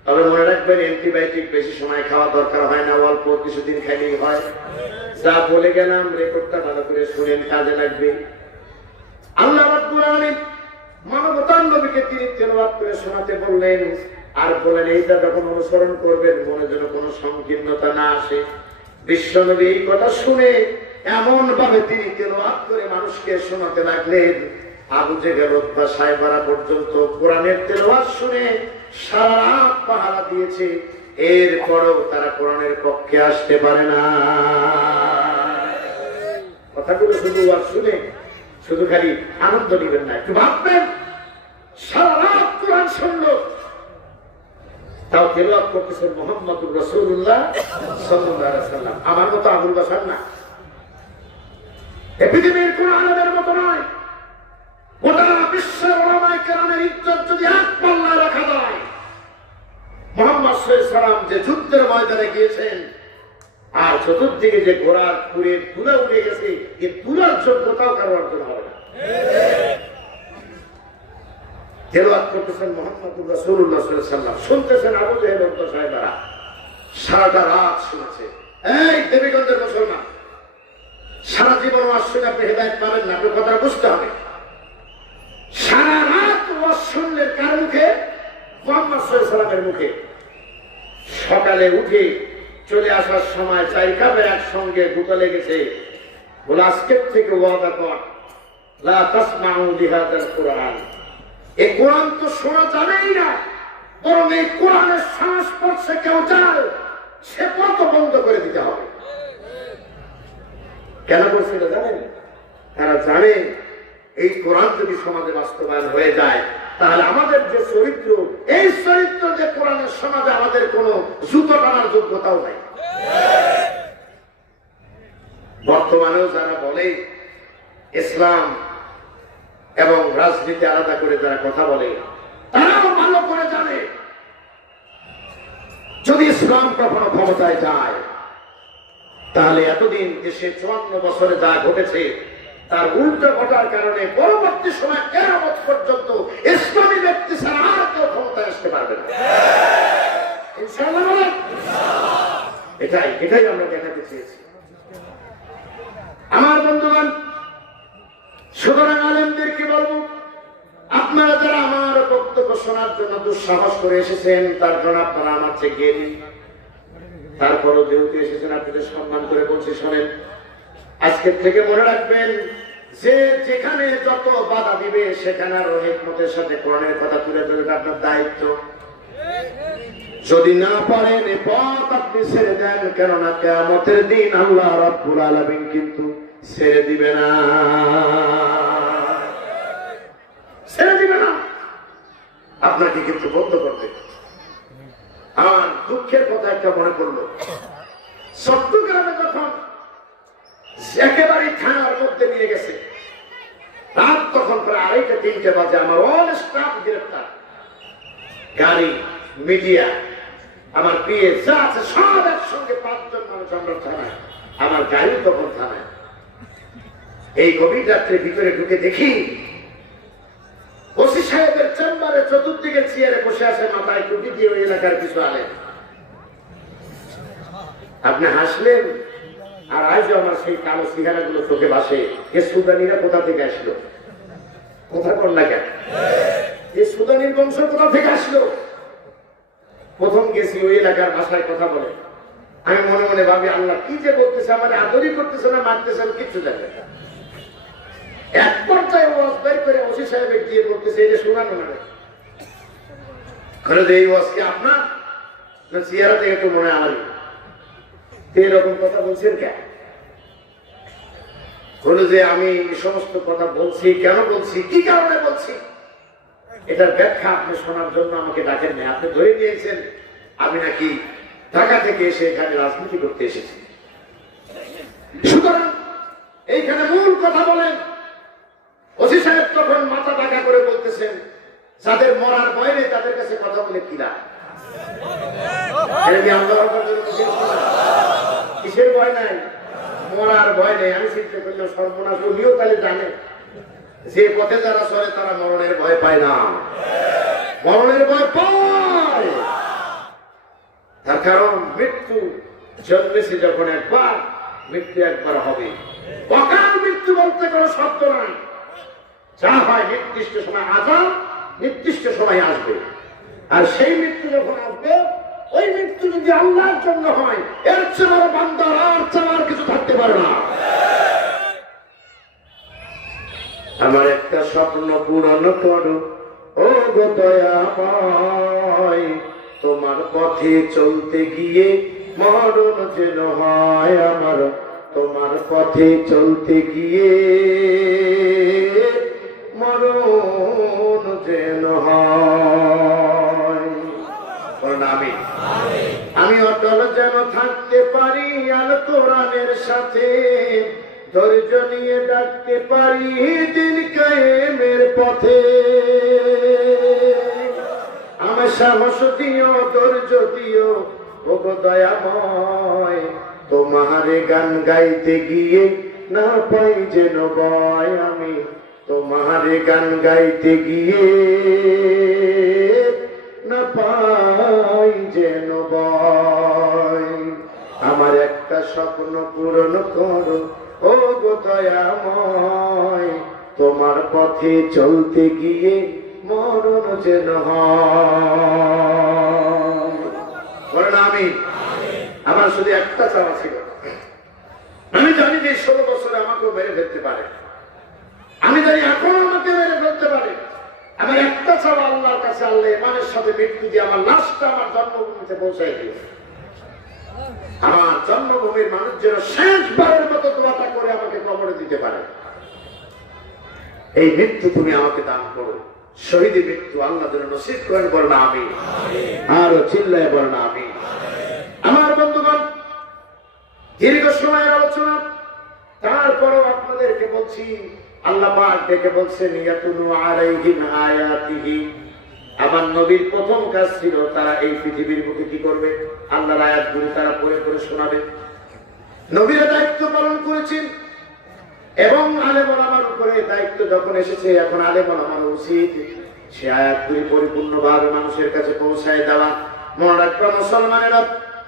তবে মনে রাখবেন, অ্যান্টিবায়োটিক বেশি সময় খাওয়া দরকার হয় না, অল্প কিছুদিন খাইলেই হয়। যা বলে গেলাম রেকর্ডটা ভালো করে শুনেন, কাজে লাগবে। আল্লাহ রাব্বুল আলামিন মানবতার নবীকে তিনি তেলাওয়াত করে শোনাতে বললেন, আর বলেন এইটা যখন অনুসরণ করবেন মনে যেন কোনো সংকীর্ণতা না আসে। বিশ্বনবী এই কথা শুনে এমন ভাবে তিনি তেলাওয়াত করে মানুষকে শোনাতে লাগলেন, আবু জেহেল উতবা সাইবারা পর্যন্ত কোরআনের তেলাওয়াত শুনে সারা রাত পাহারা দিয়েছে, এরপরেও তারা কোরআনের পক্ষে আসতে পারে না। কথাগুলো শুধু আর শুনে শুধু খালি আনন্দ নেবেন না, একটু ভাববেন। সারা রাত কোরআন শুনলো, তাও তেলাওয়াত করতেছেন মুহাম্মদুর রাসূলুল্লাহ সাল্লাল্লাহু আলাইহি ওয়াসাল্লাম। আমার মতো আবুল বাশার না, এই পৃথিবীর কোন আলেমের মতো নয়। গোটা বিশ্বের উলামায়ে কেরামের ইজ্জত যদি এক পাল্লায় রাখা যায়, মুহাম্মদ সাল্লাল্লাহু আলাইহি ওয়াসাল্লাম যে যুদ্ধের ময়দানে গিয়েছেন আর চতুর্দিকে যে ঘোড়ার খুঁড়ে তুলা উঠে গেছে, এই তুলার যোগ্যতাও কারো অর্জন হবে না। তেলাওয়াত করতেছেন মুহাম্মদুর রাসূলুল্লাহ সাল্লাল্লাহু আলাইহি ওয়াসাল্লাম, শুনতেছেন আবু জেহেল উতবা সাহেবরা সারাটা রাত শুনেছে। এই দেবীগঞ্জের মুসলমান, সারা জীবন ওয়াজ শুনে আপনি হেদায়েত পাবেন না, আপনি কথা বুঝতে হবে। সারা রাত ওয়াজ শুনলেন কার মুখে? মুহাম্মদ সাল্লাল্লাহু আলাইহি ওয়াসাল্লামের মুখে। সকালে উঠে চলে আসার সময় 4 কাপের একসঙ্গে গুতা লেগেছে, বলে আজকের থেকে ওয়াদা কর, লা তাসমাউ লিহাযাল কুরআন, এই কোরআন তো শোনা যাবেই না, বরং এই কোরআনের সংস্পর্শে কেউ যায় সে পথ বন্ধ করে দিতে হবে। কেন করছিল জানেন? তারা জানে এই কোরআন যদি সমাজে বাস্তবায়ন হয়ে যায়, তাহলে আমাদের যে চরিত্র, এই চরিত্র যে কোরআনের সমাজে আমাদের কোনো জুতো টানার যোগ্যতাও নাই। বর্তমানেও যারা বলে ইসলাম এবং রাজনীতি আলাদা করে যারা কথা বলে, তারাও ভালো করে জানে যদি ইসলাম কখনো ক্ষমতায় যায়, তাহলে এতদিন দেশে 54 বছরে যা ঘটেছে তার উল্টো ঘটার কারণে পরবর্তী সময় কিয়ামত পর্যন্ত ইসলামী ব্যক্তি ছাড়া আর কেউ ক্ষমতায় আসতে পারবে না। ইনশাআল্লাহ, এটাই আমরা দেখাতে চেয়েছি। আমার বন্ধুগণ, সুতরাং আলেমদেরকে বলবো, আপনারা যারা আমার বক্তব্য শোনার জন্য দুঃসাহস করে এসেছেন, তার জন্য আপনারা আমার চেয়ে জ্ঞানী। তারপরও যেহেতু এসেছেন, আপনাদের সম্মান করে বলছি, শোনেন, আজকের থেকে মনে রাখবেন যে যেখানে যত বাধা দিবে সেখানে আরো হিকমতের সাথে কোরআনের কথা তুলে ধরবে আপনার দায়িত্ব। যদি না পারেন এ পথ আপনি ছেড়ে দেন, কেননা কিয়ামতের দিন আল্লাহ রাব্বুল আলামিন কিন্তু ছেড়ে দিবে না, ছেড়ে দিবে না, আপনাকে কিন্তু বন্ধ করবে। আমার দুঃখের কথা একটা মনে পড়লো, চট্টগ্রামে যখন একেবারে থানার মধ্যে নিয়ে গেছে, রাত তখন প্রায় 2:30 বাজে, আমার অল স্টাফ গ্রেফতার, গাড়ি, মিডিয়া, আমার পিএ যা আছে সব একসঙ্গে 5 জন মানুষ আমরা থানায়, আমার গাড়ি তখন থানায়। এই গভীর রাত্রে ভিতরে ঢুকে দেখি ওসি সাহেবের চেম্বারে চতুর্দিকে চেয়ারে বসে আছে, মাথায় টুপি দিয়ে ওই এলাকার কিছু আলেন। আপনি হাসলেন, আর আজও আমার সেই কালো সিগারা গুলো চোখে ভাসে। এ সুদানিরা কোথা থেকে আসলো? কথা কর না কেন? এই সুদানির বংশ কোথা থেকে আসলো? প্রথম গেছি ওই এলাকার ভাষায় কথা বলে, আমি মনে মনে ভাবি, আল্লাহ কি যে বলতেছে, আমাদের আদরই করতেছে না, মারতেছে, কিচ্ছু জানে না। এক পর্যায়ে ওয়াজ বের করে ওসি সাহেবে গিয়ে বলতেছে, এটা শোনানো না যে এই ওয়াজ কি আপনার না চেহারা থেকে তো মনে হয় আমারই, এরকম কথা বলছেন কেন? হলো যে আমি এই সমস্ত কথা বলছি, কেন বলছি, কি কারণে বলছি, এটার ব্যাখ্যা আপনি শোনার জন্য আমাকে ডাকেন না। আপনি ধরে নিয়েছেন আমি নাকি ঢাকা থেকে এসে এখানে রাজনীতি করতে এসেছি। সুতরাং এইখানে মূল কথা বলেন, ওসি সাহেব তখন মাথা বাঁকা করে বলতেছেন, যাদের মরার ভয় নেই তাদের কাছে কথা বলে কি লাভ? কিসের ভয় নাই? মরার ভয় নেই। আমি চিন্তা করলাম সর্বনাশ, উনিও তাহলে জানে যে পথে যারা চলে তারা মরণের ভয় পায় না, মরণের ভয় পায়। তার কারণ মৃত্যু জন্মেছে যখন একবার, মৃত্যু একবার হবে। অকাল মৃত্যু বলতে কোনো শব্দ নাই। যা হয় নির্দিষ্ট সময় আজাব, নির্দিষ্ট সময় আসবে। আর সেই মৃত্যু যখন আসবে, ওই মৃত্যু যদি আল্লাহর জন্য হয়, এর চেয়ে বড় বান্দার আর চাওয়ার কিছু থাকতে পারে না। আমার একটা স্বপ্ন পূরণ করো ও গো দয়াময়, তোমার পথে চলতে গিয়ে মরণ যেন হয় আমার, তোমার পথে চলতে গিয়ে মরণ যেন হয়। আমি অটল যেন থাকতে পারি আল কোরআনের সাথে, ধৈর্য নিয়ে ডাকতে পারি দিন কায়েমের পথে। আমার সাহস দিও, ধৈর্য দিও ও গো দয়াময়, তোমারে গান গাইতে গিয়ে না পাই যেন ভয়। আমি তোমারে গান গাইতে গিয়ে না পাই যেন ভয়। আমার একটা স্বপ্ন পূরণ করো ও গো দয়াময়, তোমার পথে চলতে গিয়ে মরণ যেন হয়। আমি আমার শুধু একটা চাওয়া ছিল, আমি জানি যে 16 বছরে আমাকেও মেরে ফেলতে পারে, আমি জানি এখন আমাকে মেরে ফেলতে পারে। আমার একটা চাওয়া আল্লাহর কাছে, আল্লাহ ইমানের সাথে মৃত্যু দিয়ে আমার লাশটা আমার জন্মভূমিতে পৌঁছাই দিও। আমার জন্মভূমির মানুষ যেন শেষবারের মতো দোয়াটা করে আমাকে কবরে দিতে পারে। এই মৃত্যু তুমি আমাকে দান করো, শহীদের মৃত্যু আল্লাহ যেন নসিব করেন। বল না আমি, আরো চিল্লায় বল না আমি। আমার বন্ধুগণ, দীর্ঘ সময়ের আলোচনা, তারপরও আপনাদেরকে বলছি, আল্লাহ পাক ডেকে বলছেন ইয়াতুনু আলাইহিম আয়াতিহি। আমার নবীর প্রথম কাজ ছিল তারা এই পৃথিবীর বুকে কি করবে, আল্লাহর আয়াতগুলি তারা পড়ে পড়ে শোনাবে। নবীরা দায়িত্ব পালন করেছেন এবং আলেম ওলামার উপরে দায়িত্ব যখন এসেছে, এখন আলেম ওলামার উচিত সে আয়াতগুলি পরিপূর্ণভাবে মানুষের কাছে পৌঁছায় দেওয়া। মনে রাখবা মুসলমানেরা,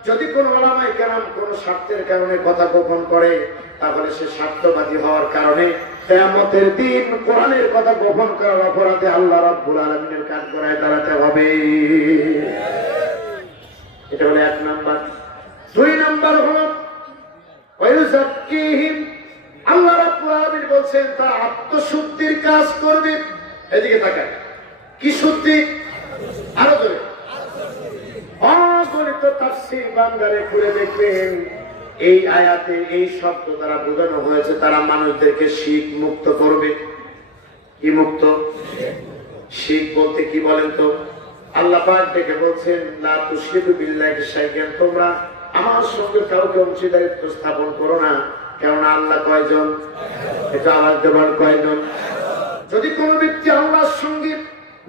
যদি কোন ওলামায়ে কেরাম কোন স্বার্থের কারণে কথা গোপন করে, তাহলে সে স্বার্থবাদী হওয়ার কারণে কিয়ামতের দিন কোরআনের কথা গোপন করার অপরাধে আল্লাহ রাব্বুল আলামিনের কাঠগড়ায় দাঁড়াতে হবে। এটা হলো 1 নাম্বার। 2 নাম্বার হলো ওয়ায়ুযাক্কিহিম। আল্লাহ রাব্বুল আলামিন বলছেন তা আত্মশুদ্ধির কাজ করবে। এদিকে তাকান, কি শুদ্ধি? আরো জোরে। অগণিত তাফসীর বান্দারে খুলে দেখবেন, এই আয়াতে এই শব্দ দ্বারা বোঝানো হয়েছে তারা মানুষদেরকে শিরক মুক্ত করবে। কি মুক্ত? শিরক বলতে কি বলেন তো? আল্লাহ পাক ডেকে বলছেন লা তুশরিকু বিল্লাহি শাইআন, তোমরা আমার সঙ্গে কাউকে অংশীদারিত্ব স্থাপন করো না। কেননা আল্লাহ কয়জন? এটা আওয়াজ দেবার কয়জন? যদি কোনো ব্যক্তি আল্লাহর সঙ্গে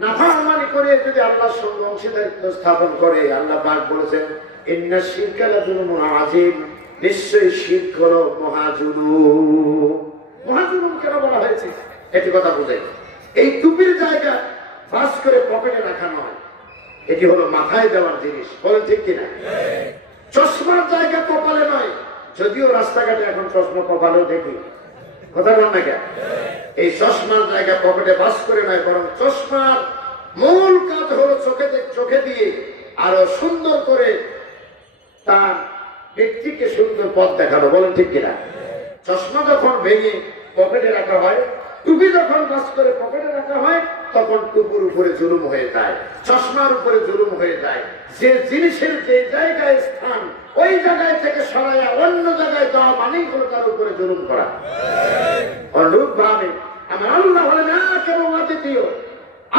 নাফরমানি করে, যদি আল্লাহর সঙ্গে অংশীদারিত্ব স্থাপন করে, আল্লাহ পাক বলেছেন ইন্নাশ শিরকা লাযুলমুন আযীম, নিশ্চয়ই শিরক হলো মহাজুলুম। মহাজুলুম কেন বলা হয়েছে? এটি কথা বুঝাই। এই টুপির জায়গা বাস করে পকেটে রাখা নয়, এটি হলো মাথায় দেওয়ার জিনিস। বলেন ঠিক কিনা? চশমার জায়গা কপালে নয়, যদিও রাস্তাঘাটে এখন চশমা কপালেও দেখি, কথা বল না কেন? এই চশমার জায়গা পকেটে বাস করে নয়, বরং চশমার মূল কাজ হলো চোখে দিয়ে আরো সুন্দর করে তার ব্যক্তিকে সুন্দর পথ দেখানো। বলেন ঠিক কিনা? চশমা যখন ভেঙে পকেটে রাখা হয়, টুপি যখন বাস করে পকেটে রাখা হয়, তখন টুপুর উপরে জুলুম হয়ে যায়, চশমার উপরে জুলুম হয়ে যায়। যে জিনিসের যে জায়গায় স্থান, ওই জায়গায় থেকে সরাইয়া অন্য জায়গায় দেওয়া মানেই হলো তার উপরে জুলুম করা। অনুরূপ ভাবে আমার আল্লাহ হলেন এক এবং অদ্বিতীয়।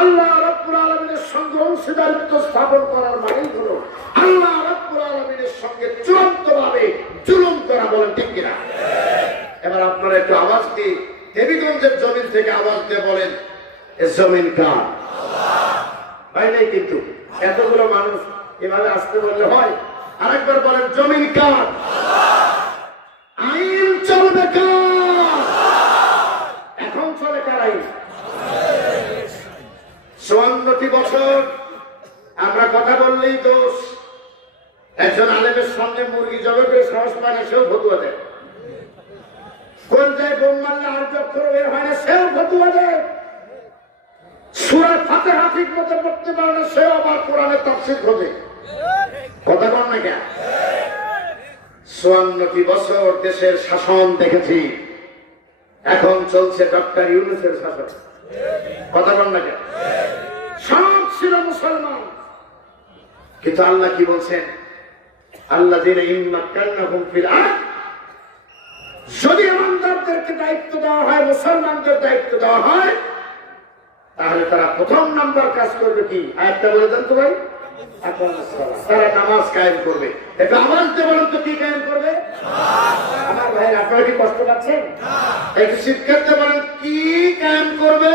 আল্লাহ রাব্বুল আলামিনের সঙ্গে অংশীদারিত্ব স্থাপন করার মানেই হলো আল্লাহ রাব্বুল আলামিনের সঙ্গে চূড়ান্তভাবে জুলুম করা। বলেন ঠিক কিনা? এবার আপনারা একটু আওয়াজ দিয়ে দেবীগঞ্জের জমিন থেকে আওয়াজ দিয়ে বলেন, এ জমিন কার? ভাই নেই কিন্তু এতগুলো মানুষ এভাবে আসতে বললে হয়। আরেকবার বলেন, জমিন কার? আইন বছর আমরা কথা বললেই দোষ। একজন আলেমের সামনে মুরগি জবে করে সাহস পায় না, সেও ফতুয়া দেয়। কোন যায় বোম মারলে আর অক্ষর বের হয় না, সেও ফতুয়া দেয়। সূরা ফাতিহা ঠিক মতো পড়তে পারে না, সেও আবার কোরআনের তাফসীর খোঁজে। কথা বল না কেন? 54টি বছর দেশের শাসন দেখেছি, এখন চলছে ডক্টর ইউনূসের শাসন। কথা বল না কেন? সব ছিল মুসলমান, কিন্তু আল্লাহ কি বলছেন? আল্লাযীনা ইম্মাক্কান্নাহুম ফিল আরদ, যদি ইমানদারদেরকে দায়িত্ব দেওয়া হয়, মুসলমানদের দায়িত্ব দেওয়া হয়, তাহলে তারা প্রথম নাম্বার কাজ করবে কি? আয়াতটা বলে দেন তো ভাই। তারা নামাজ কায়েম করবে। একটু আওয়াজ দিয়ে বলেন তো, কি কায়েম করবে? আমার ভাই, আপনারা কি কষ্ট পাচ্ছেন? একটু শিক্ষার্থী দিয়ে বলেন, কি কায়েম করবে?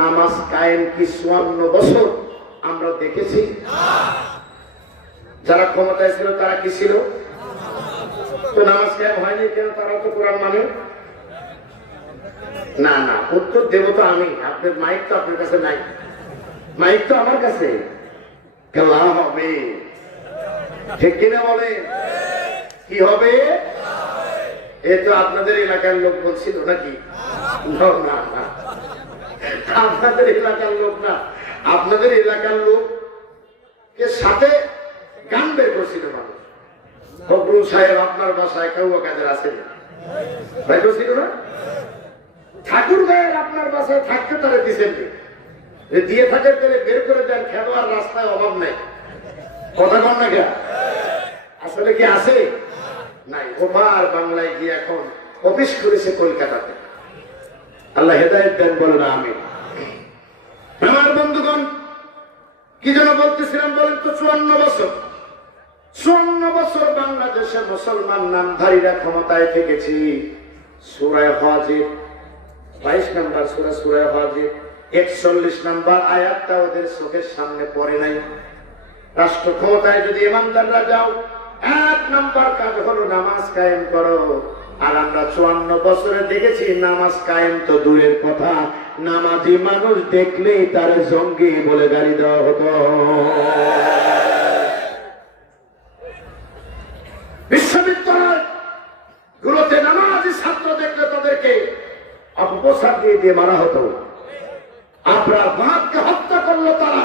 নামাজ কায়েম কি 54 বছর আমরা দেখেছি? যারা ক্ষমতায় ছিল তারা কি ছিল? তো নামাজ কায়েম হয়নি কেন? তারা তো কোরআন মানে না। না, উত্তর দেব তো আমি। আপনার মাইক তো আপনার কাছে নাই, মাইক তো আমার কাছে। কেলা হবে, ঠিক কিনা বলে? কি হবে? এ তো আপনাদের এলাকার লোক বলছিল নাকি? না না, আপনাদের এলাকার লোক না। আপনাদের এলাকার লোক কে সাথে গান বের করছিল মানুষ। ফখরুল সাহেব আপনার বাসায় কেউ কাজের আসেন বের করছিল না? ঠাকুর ভাইয়ের আপনার বাসায় থাকতে তারা দিচ্ছেন, দিয়ে থাকে তাহলে বের করে দেন। খেলোয়াড় রাস্তায় অভাব নাই। কথা কন না কেন? আসলে কি আছে? নাই। ওভার বাংলায় গিয়ে এখন অফিস করেছে কলকাতাতে। আল্লাহ হেদায়েত দেন, বলে না আমি। আমার বন্ধুগণ, কি যেন বলতেছিলাম বলেন তো? 54 বছর বাংলাদেশের মুসলমান নামধারীরা ক্ষমতায় থেকেছি। সূরা হাজির 22 নম্বর সূরা, সূরা হাজির 41 নম্বর আয়াতটা ওদের চোখের সামনে পড়ে নাই। রাষ্ট্র ক্ষমতায় যদি ইমানদাররা যাও, 1 নম্বর কাজ হলো নামাজ কায়েম করো। আর আমরা 54 বছরে দেখেছি নামাজ কায়েম তো দূরের কথা, নামাজি মানুষ দেখলেই তার জঙ্গি বলে গালি দেওয়া হতো। বিশ্ববিদ্যালয় গুলোতে নামাজি ছাত্র দেখলে তাদেরকে অপপ্রচার দিয়ে দিয়ে মারা হতো। আপনার বাপকে হত্যা করলো তারা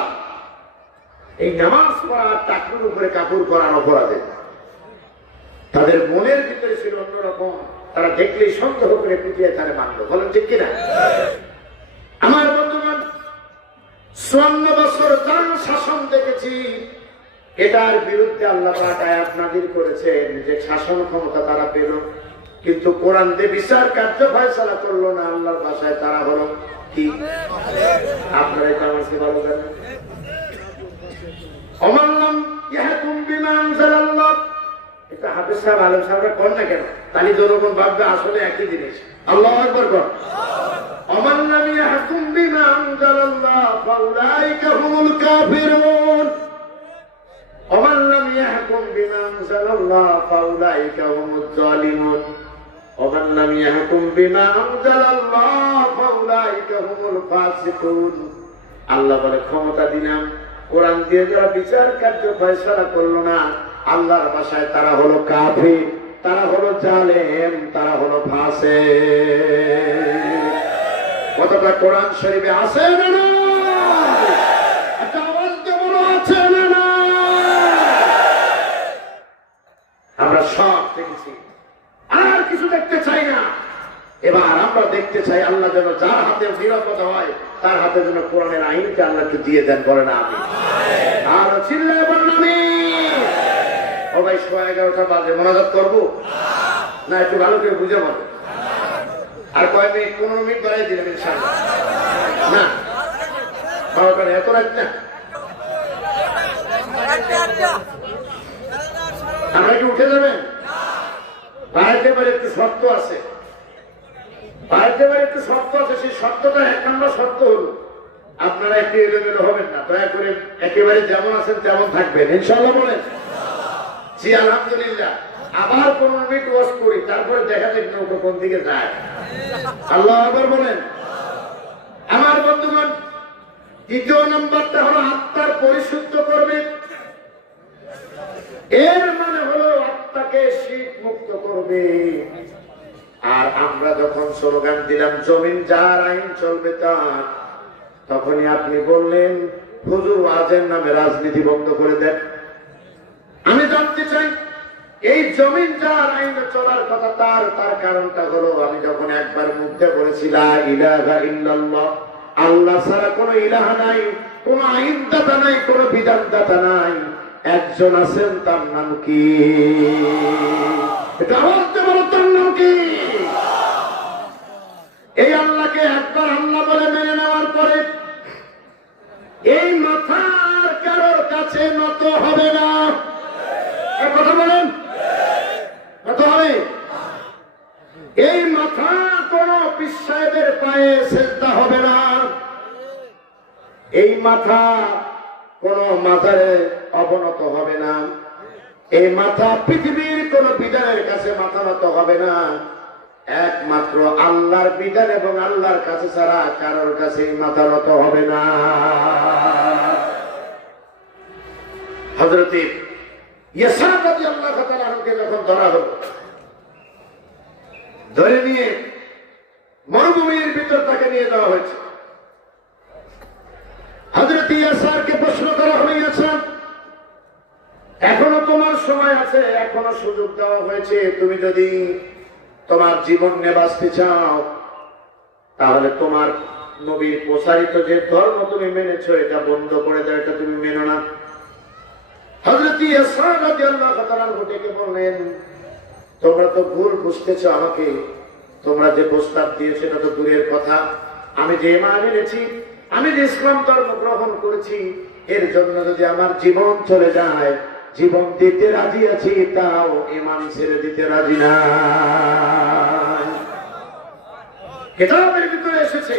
এই নামাজ পড়ার টাকুর উপরে কাপড় করার অপরাধে। তাদের মনের ভিতরে ছিল অন্যরকম, তারা দেখলেই সন্দেহ করে পিটিয়ে তারা মানলো। বলেন ঠিক কিনা? আমার বন্ধুগণ, 54 বছর যার শাসন দেখেছি, এটার বিরুদ্ধে আল্লাহ পাক আয়াত নাযিল করেছেন যে শাসন ক্ষমতা তারা পেল, কিন্তু কোরআন দিয়ে বিচার কার্য ফয়সালা করলো না। আল্লাহর ভাষায় তারা হলো কি? আপনারা এটা আমার চেয়ে ভালো জানেন। অমাল্লাম ইয়াহকুম বিমা আনজালাল্লাহ, এটা হাফেজ সাহেব আলেম সাহেবরা কর না কেন? তাহলে জনগণ ভাববে আসলে একই জিনিস। আল্লাহু আকবার কর। অমাল্লাম ইয়াহকুম বিমা আনজালাল্লাহ ফাউলাইকা হুমুল কাফিরুন। অমাল্লাম ইয়াহকুম বিমা আনজালাল্লাহ ফাউলাইকা হুমুজ জালিমুন। অমাল্লাম ইয়াহকুম বিমা আনজালাল্লাহ ফাউলাইকা হুমুল ফাসিকুন। আল্লাহ বলে ক্ষমতা দিলাম, কোরআন দিয়ে যারা বিচার কার্য ফয়সালা করলো না, আল্লাহর ভাষায় তারা হলো কাফির, তারা হলো জালেম, তারা হলো ফাসিক। কতটা কোরআন শরীফে আছে না? একটা আওয়াজ দিয়ে বলো, আছে না? আমরা সব দেখেছি, আর কিছু দেখতে চাই না। এবার আমরা দেখতে চাই আল্লাহ যেন যার হাতে নিরাপদ হয় তার হাতে যেন কোরআনের আইনকে আল্লাহকে দিয়ে দেন। বলে না আমি? আর চিল্লায় বলেন আমি। ও ভাই, 11:30 বাজে, মোনাজাত করবো না? একটু ভালো করে বুঝে বলো। আর কয় মিনিট? 15 মিনিট বাড়াই দিলাম ইনশাআল্লাহ। না 12টা, এত রাত না। আমরা কি উঠে যাবেন? বাড়াইতে পারে, একটু শর্ত আছে। বাড়াইতে পারে, একটু শর্ত আছে। সেই শর্তটা 1 নম্বর শর্ত হলো আপনারা একটু এলোমেলো হবেন না। দয়া করে একেবারে যেমন আছেন তেমন থাকবেন, ইনশাআল্লাহ। বলেন জি আলহামদুলিল্লাহ। আবার 15 মিনিট ওয়াজ করি, তারপরে দেখা যাক নৌকা কোন দিকে যায়। আল্লাহু আকবার বলেন। আমার বন্ধুগণ, দ্বিতীয় নম্বরটা হলো আত্মার পরিশুদ্ধ করবে। এর মানে হলো আত্মাকে শীত মুক্ত করবে। আর আমরা যখন স্লোগান দিলাম জমিন যার আইন চলবে তার, তখনই আপনি বললেন হুজুর ওয়াজের নামে রাজনীতি বন্ধ করে দেন। আমি জানতে চাই এই জমিন যার আইনে চলার কথা তার কারণটা হলো আমি যখন একবার মুখে বলেছি লা ইলাহা ইল্লাল্লাহ, আল্লাহ ছাড়া কোনো ইলাহা নাই, কোনো আইনদাতা নাই, কোনো বিধানদাতা নাই, একজন আছেন তার নাম কি? এটা বলতে বলো তার নাম কি? এই আল্লাহকে একবার আল্লাহ বলে মেনে নেওয়ার পরে এই মাথার কারোর কাছে নত হবে না। কথা বলেন, নত হবে? এই মাথা কোন পীর সাহেবের পায়ে সেজদা হবে না। এই মাথা কোন মাথারে অবনত হবে না। এই মাথা পৃথিবীর কোন বিধানের কাছে মাথা নত হবে না। একমাত্র আল্লাহর বিধান এবং আল্লাহর কাছে ছাড়া কারোর কাছে মাথা নত হবে না। হযরত ইয়াসা রাদিয়াল্লাহু তাআলা আনহুকে যখন ধরা হলো, ধরে নিয়ে মরুভূমির ভিতর তাকে নিয়ে যাওয়া হয়েছে। হযরত ইয়াসারকে প্রশ্ন করা হলো, ইয়াসা এখনো তোমার সময় আছে, এখনো সুযোগ দেওয়া হয়েছে, তুমি যদি তোমার জীবন নিয়ে বাঁচতে চাও তাহলে তোমার নবীর প্রসারিত যে ধর্ম তুমি মেনেছো এটা বন্ধ করে দাও, এটা তুমি মেনো না। হযরত ইয়াসা রাদিয়াল্লাহু তাআলা ডেকে বললেন, তোমরা তো ভুল বুঝতেছো আমাকে, তোমরা যে প্রস্তাব দিয়েছো এটা তো দূরের কথা। আমি যে ঈমান এনেছি, আমি যে ইসলাম ধর্ম গ্রহণ করেছি, এর জন্য যদি আমার জীবন চলে যায়, জীবন দিতে রাজি আছি, তাও ঈমান ছেড়ে দিতে রাজি না। কিতাবের ভিতরে এসেছে,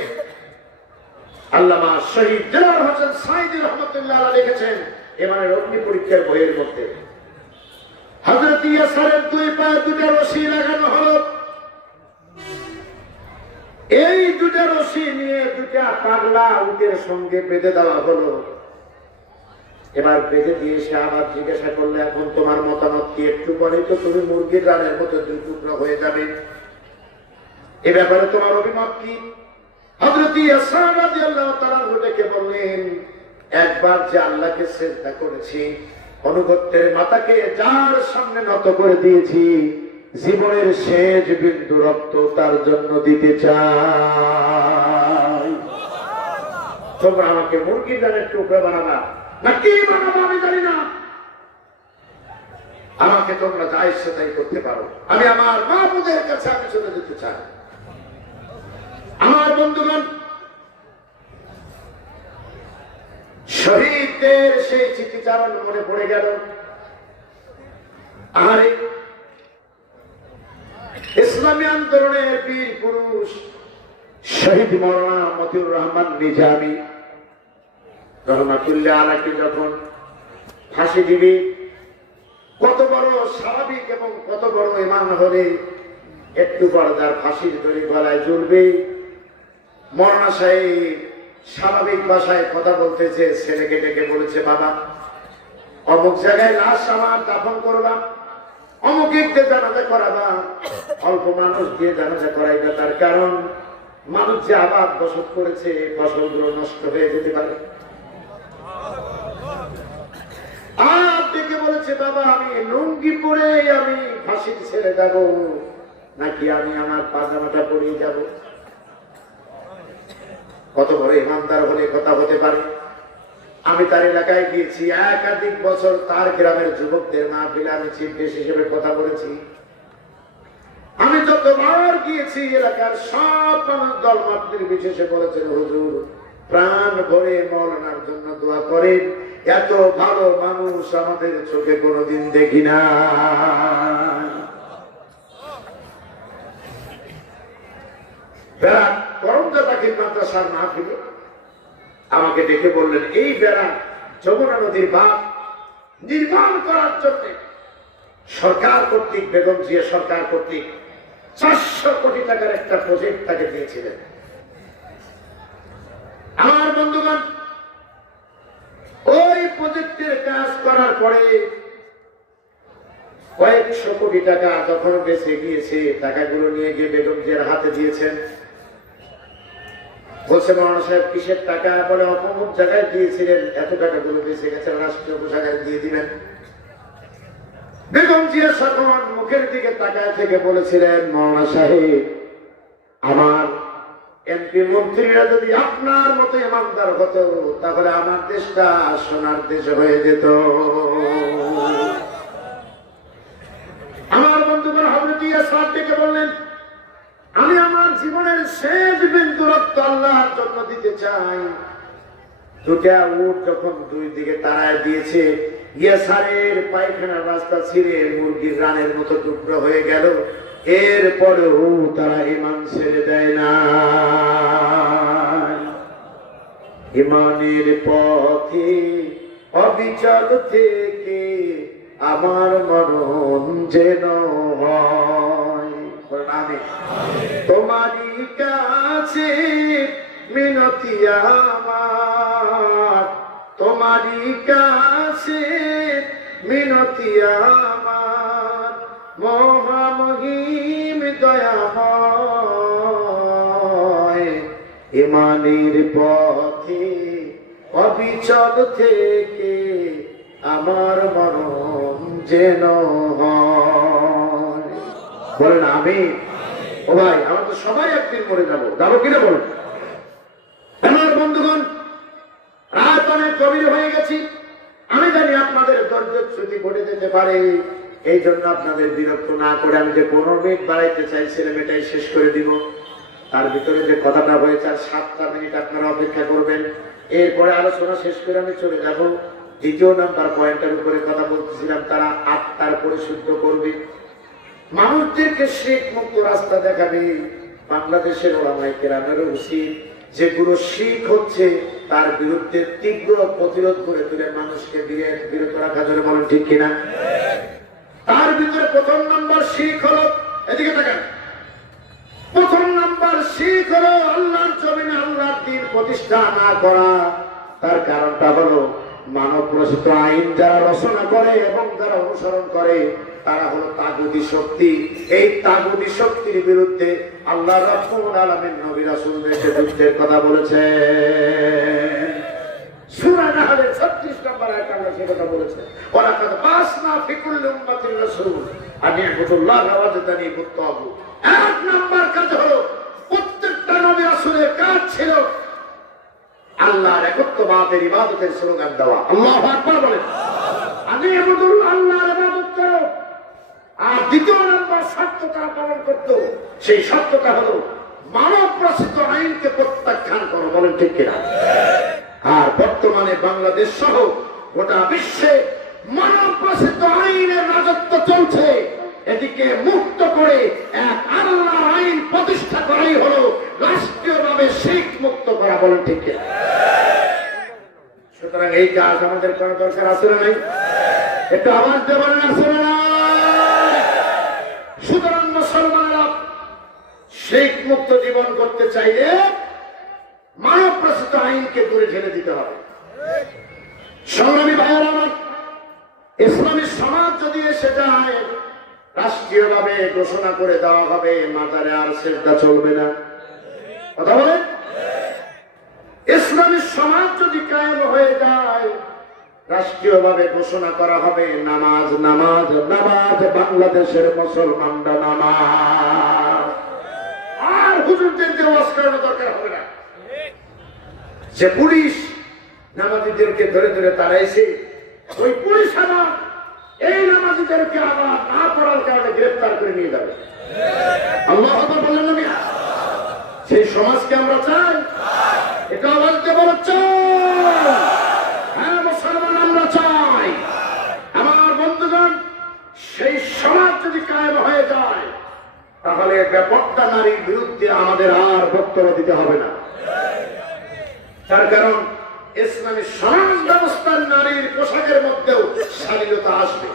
আল্লামা শহীদ দেলোয়ার হোসেন সাঈদী রাহমাতুল্লাহ আলাইহি লিখেছেন ঈমানের অগ্নি পরীক্ষার বইয়ের মধ্যে, হযরত ইয়াসারের দুই পায়ে দুটো রশি লাগানো হলো। এই দুটো রশি নিয়ে দুটা পাগলা উটের সঙ্গে বেঁধে দেওয়া হলো। এবার বেঁধে দিয়ে সে আবার জিজ্ঞাসা করলে, এখন তোমার মতামত কি? একটু পরে তো তুমি মুরগির রানের মতো দুই টুকরো হয়ে যাবে, এ ব্যাপারে তোমার অভিমত কি? হযরত ইয়াসা রাদিয়াল্লাহু তাআলা ডেকে বললেন, একবার যে আল্লাহকে সিজদা করেছি, অনুগত্যের মাথাকে যার সামনে নত করে দিয়েছি, জীবনের শেষ বিন্দু রক্ত তার জন্য দিতে চাই। তোমরা আমাকে মুরগির রানের টুকরা বানাবা না কি বানাবো আমি জানি না, আমাকে তোমরা যা ইচ্ছে তাই করতে পারো, আমি আমার মাহবুবের কাছে আমি চলে যেতে চাই। আমার বন্ধুগণ, শহীদদের সেই চিঠিচারণ মনে পড়ে গেল। আর ইসলামী আন্দোলনের বীর পুরুষ শহীদ মাওলানা মতিউর রহমান নিজামী রহমাতুল্লাহ আলাইহি যখন ফাঁসি দিবে, কত বড় স্বাভাবিক এবং কত বড় ঈমান হলে একটু পর তার ফাঁসির দড়ি গলায় ঝুলবে। মাওলানা সাহেব স্বাভাবিক ভাষায় কথা বলতেছে, ছেলেকে ডেকে বলেছে, বাবা অমুক জায়গায় লাশ আমার দাফন করবা, অমুক একটু জানাজা করাবা, অল্প মানুষ দিয়ে জানাজা করাইবা, তার কারণ মানুষ যে আবাদ বসত করেছে ফসলগুলো নষ্ট হয়ে যেতে পারে। আর ডেকে বলেছে, বাবা আমি লুঙ্গি পরে আমি ফাঁসিতে ছেড়ে যাব, নাকি আমি আমার পাজামাটা পরিয়ে যাব? কত বড় ইমানদার হলে কথা হতে পারে। আমি তার এলাকায় গিয়েছি, একাধিক বছর তার গ্রামের যুবকদের মাহফিলে আমি চিফ গেস্ট হিসেবে কথা বলেছি। আমি যতবার গিয়েছি এলাকার সব মানুষ দলমত নির্বিশেষে বলেছেন, হুজুর প্রাণ ভরে মাওলানার জন্য দোয়া করেন, এত ভালো মানুষ আমাদের চোখে কোনোদিন দেখি না। করমজাতাকির মাদ্রাসার মাহফিলে আমাকে ডেকে বললেন, এই বেড়া যমুনা নদীর বাঁধ নির্মাণ করার জন্য সরকার কর্তৃক, বেগম জিয়া সরকার কর্তৃক 400 কোটি টাকার একটা প্রজেক্ট তাকে দিয়েছিলেন। আমার বন্ধুগণ, পরে কয়েকশো কোটি টাকা যখন বেঁচে গিয়েছে, টাকাগুলো নিয়ে গিয়ে বেগম জিয়ার হাতে দিয়েছেন। বলছে মাওলানা সাহেব কিসের টাকা? বলে অমুক জায়গায় দিয়েছিলেন, এত টাকাগুলো বেঁচে গেছে, রাষ্ট্রীয় কোষাগারে দিয়ে দিবেন। বেগম জিয়া তখন মুখের দিকে তাকায় থেকে বলেছিলেন, মাওলানা সাহেব, আমার এমপি মন্ত্রীরা যদি আপনার মতো ইমানদার হতো তাহলে আমার দেশটা সোনার দেশ হয়ে যেত। আমার বন্ধুগণ হযরত ইয়াসার থেকে বললেন, আমি আমার জীবনের শেষ বিন্দু রক্ত আল্লাহর জন্য দিতে চাই। দুটা উট যখন দুই দিকে তাড়ায় দিয়েছে, ইয়াসারের পায়খানার রাস্তা ছিঁড়ে মুরগির রানের মতো টুকরো হয়ে গেল। এরপরেও তারা ঈমান ছেড়ে দেয় না। ঈমানের পথে অবিচল থেকে আমার মরণ যেন হয়। আমিন। তোমারই কাছে মিনতি আমার, তোমারই কাছে মিনতি আমার, মহামহিম দয়াময়। ঈমানের পথে অবিচল থেকে আমার মরণ যেন হয়। বলেন আমিন। ও ভাই, আমরা তো সবাই একদিন মরে যাবো, যাবো কিনা বলুন? আমার বন্ধুগণ, রাত অনেক গভীর হয়ে গেছি। আমি জানি আপনাদের ধৈর্যচ্যুতি ঘটে যেতে পারে, এই জন্য আপনাদের বিরক্ত না করে আমি যে 15 মিনিট বাড়াইতে চাইছিলাম এটাই শেষ করে দিব। তার ভিতরে যে কথাটা হয়েছে আর 7টা মিনিট আপনারা অপেক্ষা করবেন, এরপরে আলোচনা শেষ করে আমি চলে যাব। দ্বিতীয় নাম্বার পয়েন্টের উপরে কথা বলতেছিলাম, তারা আত্মার পরিশুদ্ধ করবে, মানুষদেরকে শিখ মুক্ত রাস্তা দেখাবে। বাংলাদেশের ওলামায়ে কেরামেরও উচিত যেগুলো শিখ হচ্ছে তার বিরুদ্ধে তীব্র প্রতিরোধ করে তুলে মানুষকে বিরত রাখা যাবে। বলেন ঠিক কিনা? তার ভিতরে প্রথম নাম্বার শিখ হলো, এদিকে দেখেন, প্রথম নাম্বার শিখ হলো আল্লাহর জমিনে আল্লাহর দ্বীন প্রতিষ্ঠা না করা। তার কারণটা হলো মানব রচিত আইন যারা রচনা করে এবং যারা অনুসরণ করে তারা হলো তাগুতি শক্তি। এই তাগুতি শক্তির বিরুদ্ধে আল্লাহ রাব্বুল আলামিন নবী রাসূলদেরকে যুদ্ধের কথা বলেছেন। সূরা নাহলের 36 নম্বর আয়াতে আল্লাহ সে কথা বলেছেন, ওয়ালাকাদ বাসনা ফি কুল্লি উম্মাতিন রাসূল আন ইয়াবুদুল্লাহা ওয়াজতানিবুত তাগুত। এক নাম্বার কাজ হলো, প্রত্যেকটা নবী রাসূলের কাজ ছিল আল্লাহর একত্ববাদের ইবাদতের স্লোগান দেওয়া। আল্লাহু আকবার বলেন। আমি ইয়াবুদুল্লাহ, আল্লাহর ইবাদত করো। আর দ্বিতীয় নাম্বার শর্ত তারা পালন করত, সেই শর্তটা হলো মানব রচিত আইনকে প্রত্যাখ্যান করো। বলেন ঠিক কিনা? আর বর্তমানে বাংলাদেশ সহ গোটা বিশ্বে মানব রচিত আইনের রাজত্ব চলছে। এদিকে মুক্ত করে এক আল্লাহর আইন প্রতিষ্ঠা করাই হলো রাষ্ট্রীয়ভাবে শিখ মুক্ত করা। বলেন ঠিক কিনা? সুতরাং এই কাজ আমাদের করা দরকার আছে না নাই? একটু আওয়াজ দিয়ে বলেন আছে না? সুতরাং মুসলমানরা শিখ মুক্ত জীবন করতে চাইলে মানব রচিত আইনকে দূরে ঠেলে দিতে হবে। সংগ্রামী ভাইয়েরা আমার, ইসলামী সমাজ যদি এসে যায়, রাষ্ট্রীয়ভাবে ঘোষণা করে দেওয়া হবে মাজারে আর সেজদা চলবে না। কথা বলেন? ইসলামী সমাজ যদি কায়েম হয়ে যায়, রাষ্ট্রীয়ভাবে ঘোষণা করা হবে নামাজ নামাজ নামাজ, বাংলাদেশের মুসলমানরা নামাজ। আর হুজুরদের যে ওয়াজ করানো দরকার হবে না। যে পুলিশ নামাজীদেরকে ধরে ধরে তাড়াইছে, ওই পুলিশ আবার এই নামাজীদেরকে আবার না পড়ার কারণে গ্রেফতার করে নিয়ে যাবে। আল্লাহু আকবার বললেন না? সেই সমাজকে আমরা চাই? এটা বলতে বলছো? হ্যাঁ মুসলমান, আমরা চাই। আমার বন্ধুগণ, সেই সমাজ যদি কায়েম হয়ে যায় তাহলে বেপর্দা নারীর বিরুদ্ধে আমাদের আর বক্তব্য দিতে হবে না। তার কারণ ইসলামী সমাজ ব্যবস্থার নারীর পোশাকের মধ্যেও শালীনতা আসবে।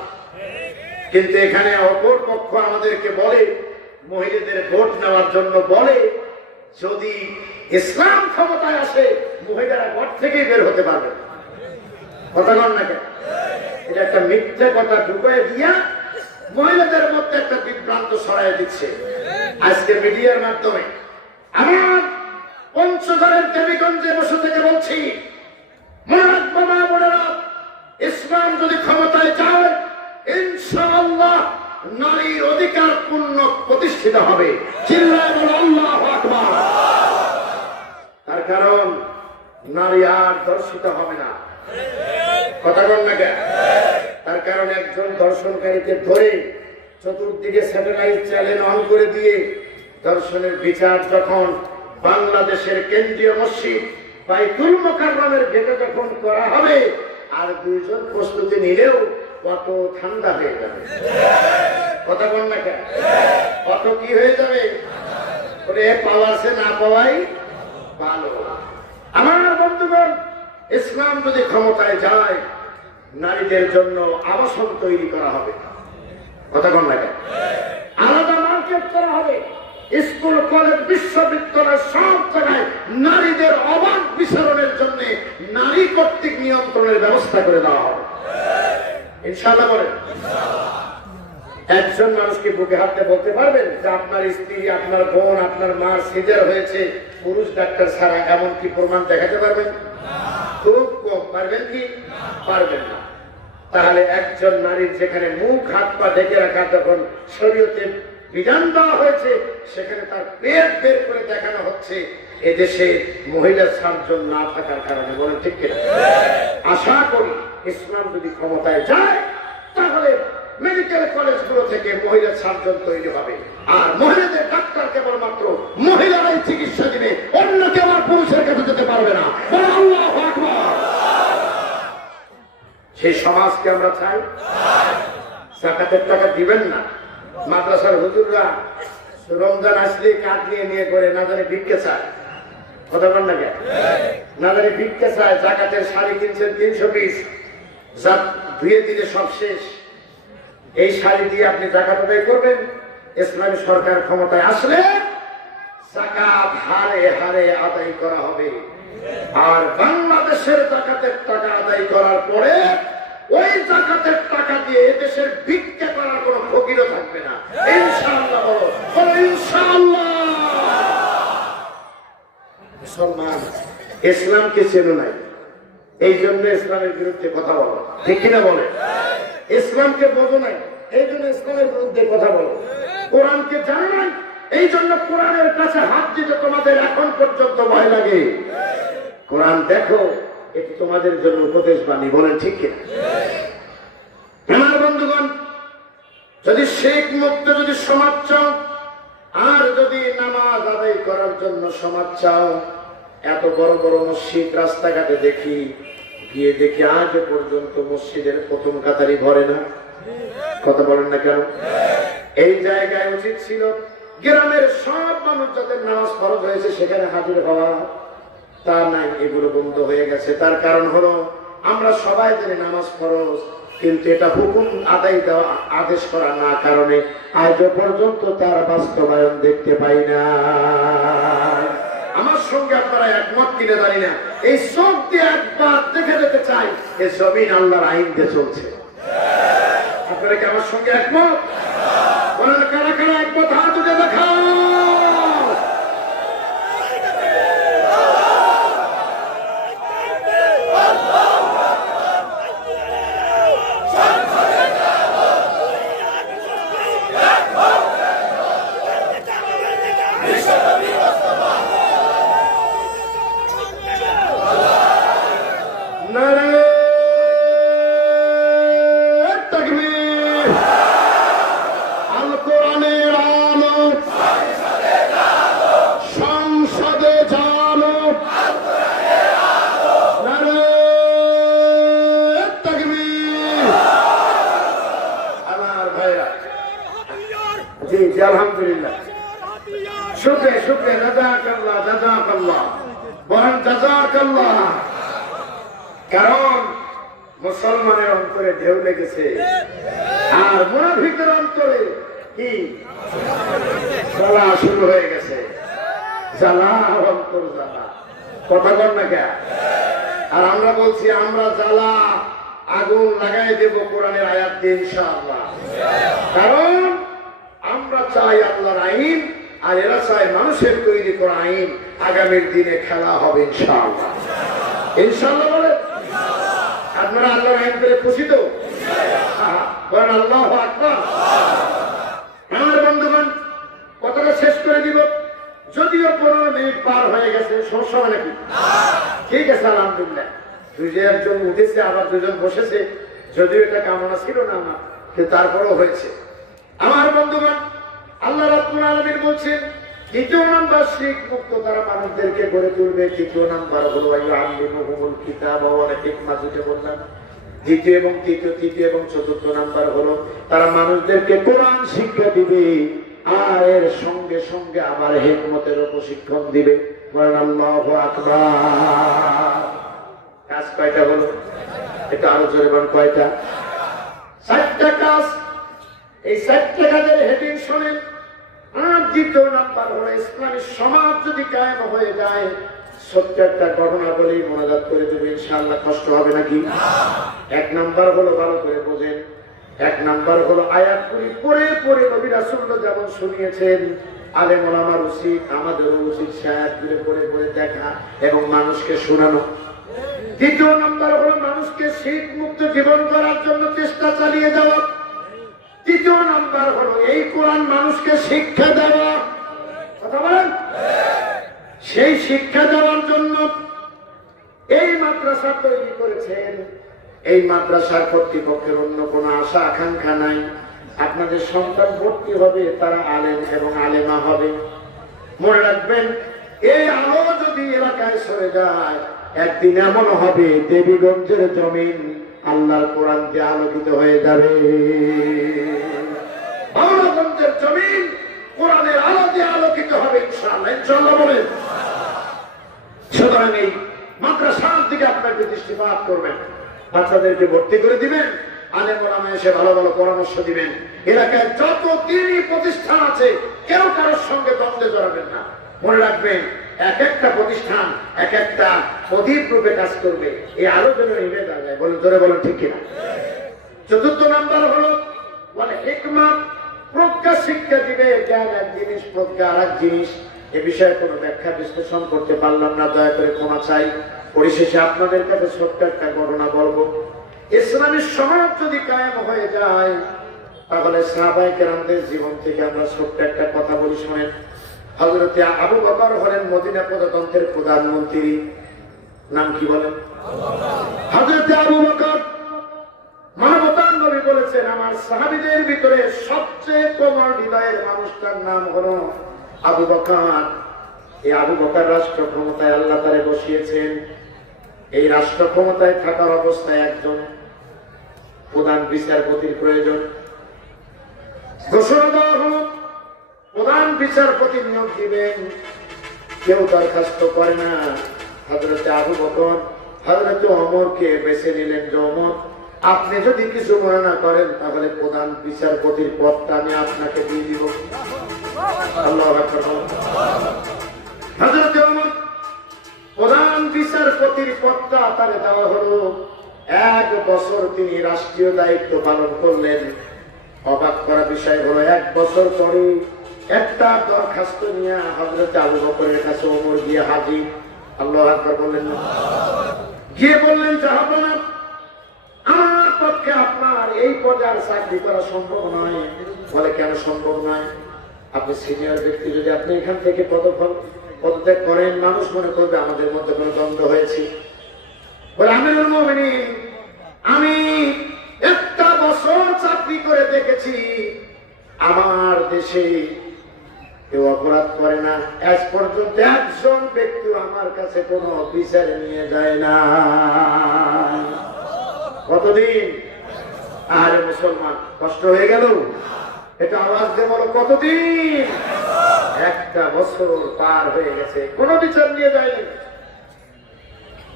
কিন্তু এখানে অপর পক্ষ আমাদেরকে বলে, মহিলাদের ভোট নেওয়ার জন্য বলে, যদি ইসলাম ক্ষমতায় আসে মহিলারা ঘর থেকেই বের হতে পারবে। কথা বল না কেন? এটা একটা মিথ্যে কথা ঢুকিয়ে দিয়া মহিলাদের মধ্যে একটা বিভ্রান্ত ছড়াই দিচ্ছে আজকে মিডিয়ার মাধ্যমে। আমার পঞ্চগড়ের দেবীগঞ্জে বসে থেকে বলছি, মনে রাখবো মা বোনেরা, ইসলাম যদি ক্ষমতায় যায় ইনশাআল্লাহ নারীর অধিকার পূর্ণ প্রতিষ্ঠিত হবে। চিল্লায় বলো আল্লাহু আকবার। তার কারণ নারী আর ধর্ষিত হবে না, কথা বল না কেন? তার কারণ একজন ধর্ষণকারীকে ধরে চতুর্দিকে স্যাটেলাইট চ্যানেল অন করে দিয়ে ধর্ষণের বিচার যখন বাংলাদেশের কেন্দ্রীয় মসজিদ বাইতুল মুকাররমের গেটে যখন করা হবে, আর দুইজন প্রস্তুতি নিলেও কত ঠান্ডা হয়ে যাবে, কথা বল না কেন? কত কি হয়ে যাবে, ওরে পাওয়াছে না পাওয়াই ভালো। আমার বন্ধুগণ, ইসলাম যদি ক্ষমতায় যায় নারীদের জন্য আবাসন তৈরি করা হবে, কথা বল না কেন? আলাদা মার্কেট করা হবে, স্কুল কলেজ বিশ্ববিদ্যালয় সব জায়গায় নারীদের অবাধ বিচরণের জন্য নারী কর্তৃক নিয়ন্ত্রণের ব্যবস্থা করে দেওয়া হবে ইনশাআল্লাহ। বলেন, একজন মানুষকে বুকে হাতে বলতে পারবেন যে আপনার স্ত্রী, আপনার বোন, আপনার মা সিজার হয়েছে পুরুষ ডাক্তার ছাড়া, এমন কি প্রমাণ দেখাতে পারবেন? খুব কম। পারবেন কি? পারবেন না। তাহলে একজন নারীর যেখানে মুখ হাত পা ঢেকে রাখা যখন শরীয়তে বিধান দেওয়া হয়েছে, সেখানে তার পেট বের করে দেখানো হচ্ছে এদেশে মহিলা সার্জন না থাকার কারণে। বলেন ঠিক কিনা? আশা করি ইসলাম যদি ক্ষমতায় যায় তাহলে মেডিকেল কলেজগুলো থেকে মহিলা সার্জন তৈরি হবে, আর মহিলাদের ডাক্তার কেবলমাত্র মহিলারাই চিকিৎসা দিবে, অন্য কেউ আর পুরুষের কাছে যেতে পারবে না। আল্লাহু আকবার। সেই সমাজকে আমরা চাই। যাকাতের টাকা দিবেন না, মাদ্রাসার হুজুররা রমজান আসলে কাঠ নিয়ে নিয়ে করে না জানি ভিক্ষে চায়, কথা বল না কেন? না জানি ভিক্ষে চায়। যাকাতের শাড়ি কিনছেন 300 পিস, যা ধুয়ে দিলে সব শেষ। এই শাড়ি দিয়ে আপনি যাকাত আদায় করবেন। ইসলামী সরকার ক্ষমতায় আসলে যাকাত হারে হারে আদায় করা হবে, আর বাংলাদেশের যাকাতের টাকা আদায় করার পরে ওই যাকাতের টাকা দিয়ে এদেশের ভিক্ষা করার কোন ফকিরও থাকবে না ইনশাআল্লাহ। বলো ইনশাআল্লাহ। মুসলমান ইসলামকে চেনো নাই, এই জন্য ইসলামের বিরুদ্ধে কথা বলো, ঠিক কিনা? বলে ইসলামকে বোঝো নাই, এই জন্য ইসলামের বিরুদ্ধে কথা বলো। কোরআনকে জানো নাই, এই জন্য কোরআনের কাছে হাত দিতে তোমাদের এখন পর্যন্ত ভয় লাগে। কোরআন দেখো, এটি তোমাদের জন্য উপদেশ বাণী। বলেন ঠিক কিনা? আমার বন্ধুগণ, যদি শেখ মুক্ত যদি সমাজ চাও, আর যদি নামাজ আদায় করার জন্য সমাজ চাও, এত বড় বড় মসজিদ রাস্তাঘাটে দেখি, গিয়ে দেখি আজ পর্যন্ত মসজিদের প্রথম কাতারই ভরে না, কথা বলেন না কেন? এই জায়গায় উচিত ছিল গ্রামের সব মানুষ যাদের নামাজ ফরজ হয়েছে সেখানে হাজির হওয়া, তা নাই, এগুলো বন্ধ হয়ে গেছে। তার কারণ হলো আমরা সবাই জানি নামাজ ফরজ, কিন্তু এটা হুকুম আদায় দেওয়া, আদেশ করা না কারণে আজ পর্যন্ত তার বাস্তবায়ন দেখতে পাই না। আমার সঙ্গে আপনারা একমত কিনে জানি না, এই চোখ দিয়ে একবার দেখে যেতে চাই এই জমিন আল্লাহর আইন দিয়ে চলছে। আপনারা কি আমার সঙ্গে একমত? বলেন কারা কারা একমত? হাত উঠে দেখাও। আলহামদুলিল্লাহ, শুকরে শুকরে, জাযাকাল্লাহ জাযাকাল্লাহ, বলেন জাযাকাল্লাহ। কারণ মুসলমানের অন্তরে ঢেউ লেগেছে, আর মুনাফিকের অন্তরে কি জ্বালা শুরু হয়ে গেছে। জ্বালা অন্তর জ্বালা, কথা বল না কেন? আর আমরা বলছি আমরা জ্বালা, আগুন লাগাই দেব কোরআনের আয়াত দিয়ে ইনশাআল্লাহ। কারণ আমরা চাই আল্লাহর আইন, আর এরা চায় মানুষের তৈরি করা আইন। আগামীর দিনে খেলা হবে ইনশাআল্লাহ। ইনশাআল্লাহ বলে আপনারা আল্লাহর আইন পেয়ে খুশি তো? বলেন আল্লাহু আকবার। আমার বন্ধুগণ, কথাটা শেষ করে দিব। যদিও 15 মিনিট পার হয়ে গেছে, সমস্যা হয় নাকি? ঠিক আছে, আলহামদুলিল্লাহ। একজন উঠেছে, আবার দুজন বসেছে। যদিও এটা কামনা ছিল না আমার, কিন্তু তারপরও হয়েছে। আমার বন্ধুগণ, আল্লাহ রাব্বুল আলামিন বলছেন, দ্বিতীয় নাম্বার শিখ মুক্ত তারা মানুষদেরকে গড়ে তুলবে। তৃতীয় নাম্বার হলো আল্লিমুহুমুল কিতাব ওয়াল হিকমা, যেটা বললাম। দ্বিতীয় এবং তৃতীয় এবং চতুর্থ নাম্বার হলো তারা মানুষদেরকে কোরআন শিক্ষা দিবে, আর এর সঙ্গে সঙ্গে আবার হিকমতেরও প্রশিক্ষণ দিবে। বলেন আল্লাহু আকবার। কাজ কয়টা হলো? এটা আরো জোরে বলেন, কয়টা? 4টা কাজ। এই 4টা কাজের হেডিং শোনেন। আর দ্বিতীয় নাম্বার হলো ইসলামী সমাজ যদি কায়েম হয়ে যায়, সত্য একটা ঘটনা বলেই মোনাজাত করে দেবে ইনশাআল্লাহ। কষ্ট হবে নাকি? 1 নাম্বার হলো, ভালো করে বোঝেন, 1 নাম্বার হলো আয়াতগুলি পড়ে পড়ে নবী রাসূলুল্লাহ যেমন শুনিয়েছেন, আলেম ওলামার উচিত, আমাদেরও উচিত সে আয়াতগুলি পড়ে পড়ে দেখা এবং মানুষকে শোনানো। দ্বিতীয় নাম্বার হলো মানুষকে শীত মুক্ত জীবন করার জন্য চেষ্টা চালিয়ে যাওয়া। তৃতীয় নাম্বার হলো এই কোরআন মানুষকে শিক্ষা দেওয়া। কথা বলেন। সেই শিক্ষা দেওয়ার জন্য এই মাদ্রাসা তৈরি করেছেন। এই মাদ্রাসার কর্তৃপক্ষের অন্য কোনো আশা আকাঙ্ক্ষা নাই। আপনাদের সন্তান ভর্তি হবে, তারা আলেম এবং আলেমা হবে। মনে রাখবেন, এই আলো যদি এলাকায় সরে যায়, একদিন এমন হবে দেবীগঞ্জের জমিন আল্লাহর কোরআন দিয়ে আলোকিত হয়ে যাবে। বাংলাগঞ্জের জমিন কোরআনের আলো দিয়ে আলোকিত হবে ইনশাআল্লাহ। ইনশাআল্লাহ বলেন। সুতরাং এই মাদ্রাসার দিকে আপনাকে দৃষ্টিপাত করবেন, বাচ্চাদেরকে ভর্তি করে দিবেন, আলেম ওলামা এসে ভালো ভালো পরামর্শ দিবেন। এলাকায় যত দিনই প্রতিষ্ঠান আছে, কেউ কারোর সঙ্গে দ্বন্দ্বে জড়াবেন না। মনে রাখবেন, এক একটা প্রতিষ্ঠান এক একটা অধিক রূপে কাজ করবে। এই আলোচনা ইমে দাঁড়ায়। বলেন, জোরে বলেন, ঠিক কিনা? চতুর্থ নাম্বার হলো বলে হিকমা, প্রজ্ঞা শিক্ষা দিবে। জ্ঞান এক জিনিস, প্রজ্ঞা আর এক জিনিস। এ বিষয়ে কোনো ব্যাখ্যা বিশ্লেষণ করতে পারলাম না, দয়া করে ক্ষমা চাই। পরিশেষে আপনাদের কাছে ছোট্ট একটা ঘটনা বলবো। ইসলামী সমাজ যদি কায়েম হয়ে যায়, তাহলে সাহাবায়ে কেরামদের জীবন থেকে আমরা ছোট্ট একটা কথা বলি, শোনেন। হযরত আবু বকর হলেন মদিনা প্রজাতন্ত্রের প্রধানমন্ত্রী। নাম কি বলেন? হযরত আবু বকর। মানবতার নবী বলেছেন, আমার সাহাবীদের ভিতরে সবচেয়ে কোমল হৃদয়ের মানুষটার নাম হলো আবু বকর। এই আবু বকর রাষ্ট্র ক্ষমতায় আল্লাহ তাআলা বসিয়েছেন। এই রাষ্ট্র ক্ষমতায় থাকার অবস্থায় একজন প্রধান বিচারপতির প্রয়োজন। ঘোষণা দেওয়া হলো প্রধান বিচারপতি নিয়োগ দিবেন। কেউ দরখাস্ত করে না। হযরত আবু বকর হযরত ওমরকে বেছে নিলেন যে, ওমর, আপনি যদি কিছু মনে না করেন, তাহলে প্রধান বিচারপতির পদটা আমি আপনাকে দিয়ে দিব। আল্লাহু আকবার। হযরত ওমর প্রধান বিচারপতির পদটা তারে দেওয়া হলো। 1 বছর তিনি রাষ্ট্রীয় দায়িত্ব পালন করলেন। অবাক করা বিষয় হলো, 1 বছর পরে একটা দরখাস্ত নিয়ে হযরত আবু বকরের কাছে ওমর গিয়ে হাজির। আল্লাহু আকবার বললেন না? গিয়ে বললেন, জাহাপনা, আমার পক্ষে আপনার এই পদে আর চাকরি করা সম্ভব নয়। বলে, কেন সম্ভব নয়? আপনি সিনিয়র ব্যক্তি, যদি আপনি এখান থেকে পদত্যাগ করেন, মানুষ মনে করবে আমাদের মধ্যে কোনো দ্বন্দ্ব হয়েছে। বলে, আমিরুল মুমিনিন, আমি 1টা বছর চাকরি করে দেখেছি, আমার দেশে কেউ অপরাধ করে না। আজ পর্যন্ত একজন ব্যক্তি আমার কাছে কোনো বিচারে নিয়ে যায় না। কতদিন? আরে মুসলমান, কষ্ট হয়ে গেল? এটা আওয়াজ দিয়ে বলো, কতদিন? 1টা বছর পার হয়ে গেছে, কোনো বিচার নিয়ে যায়নি।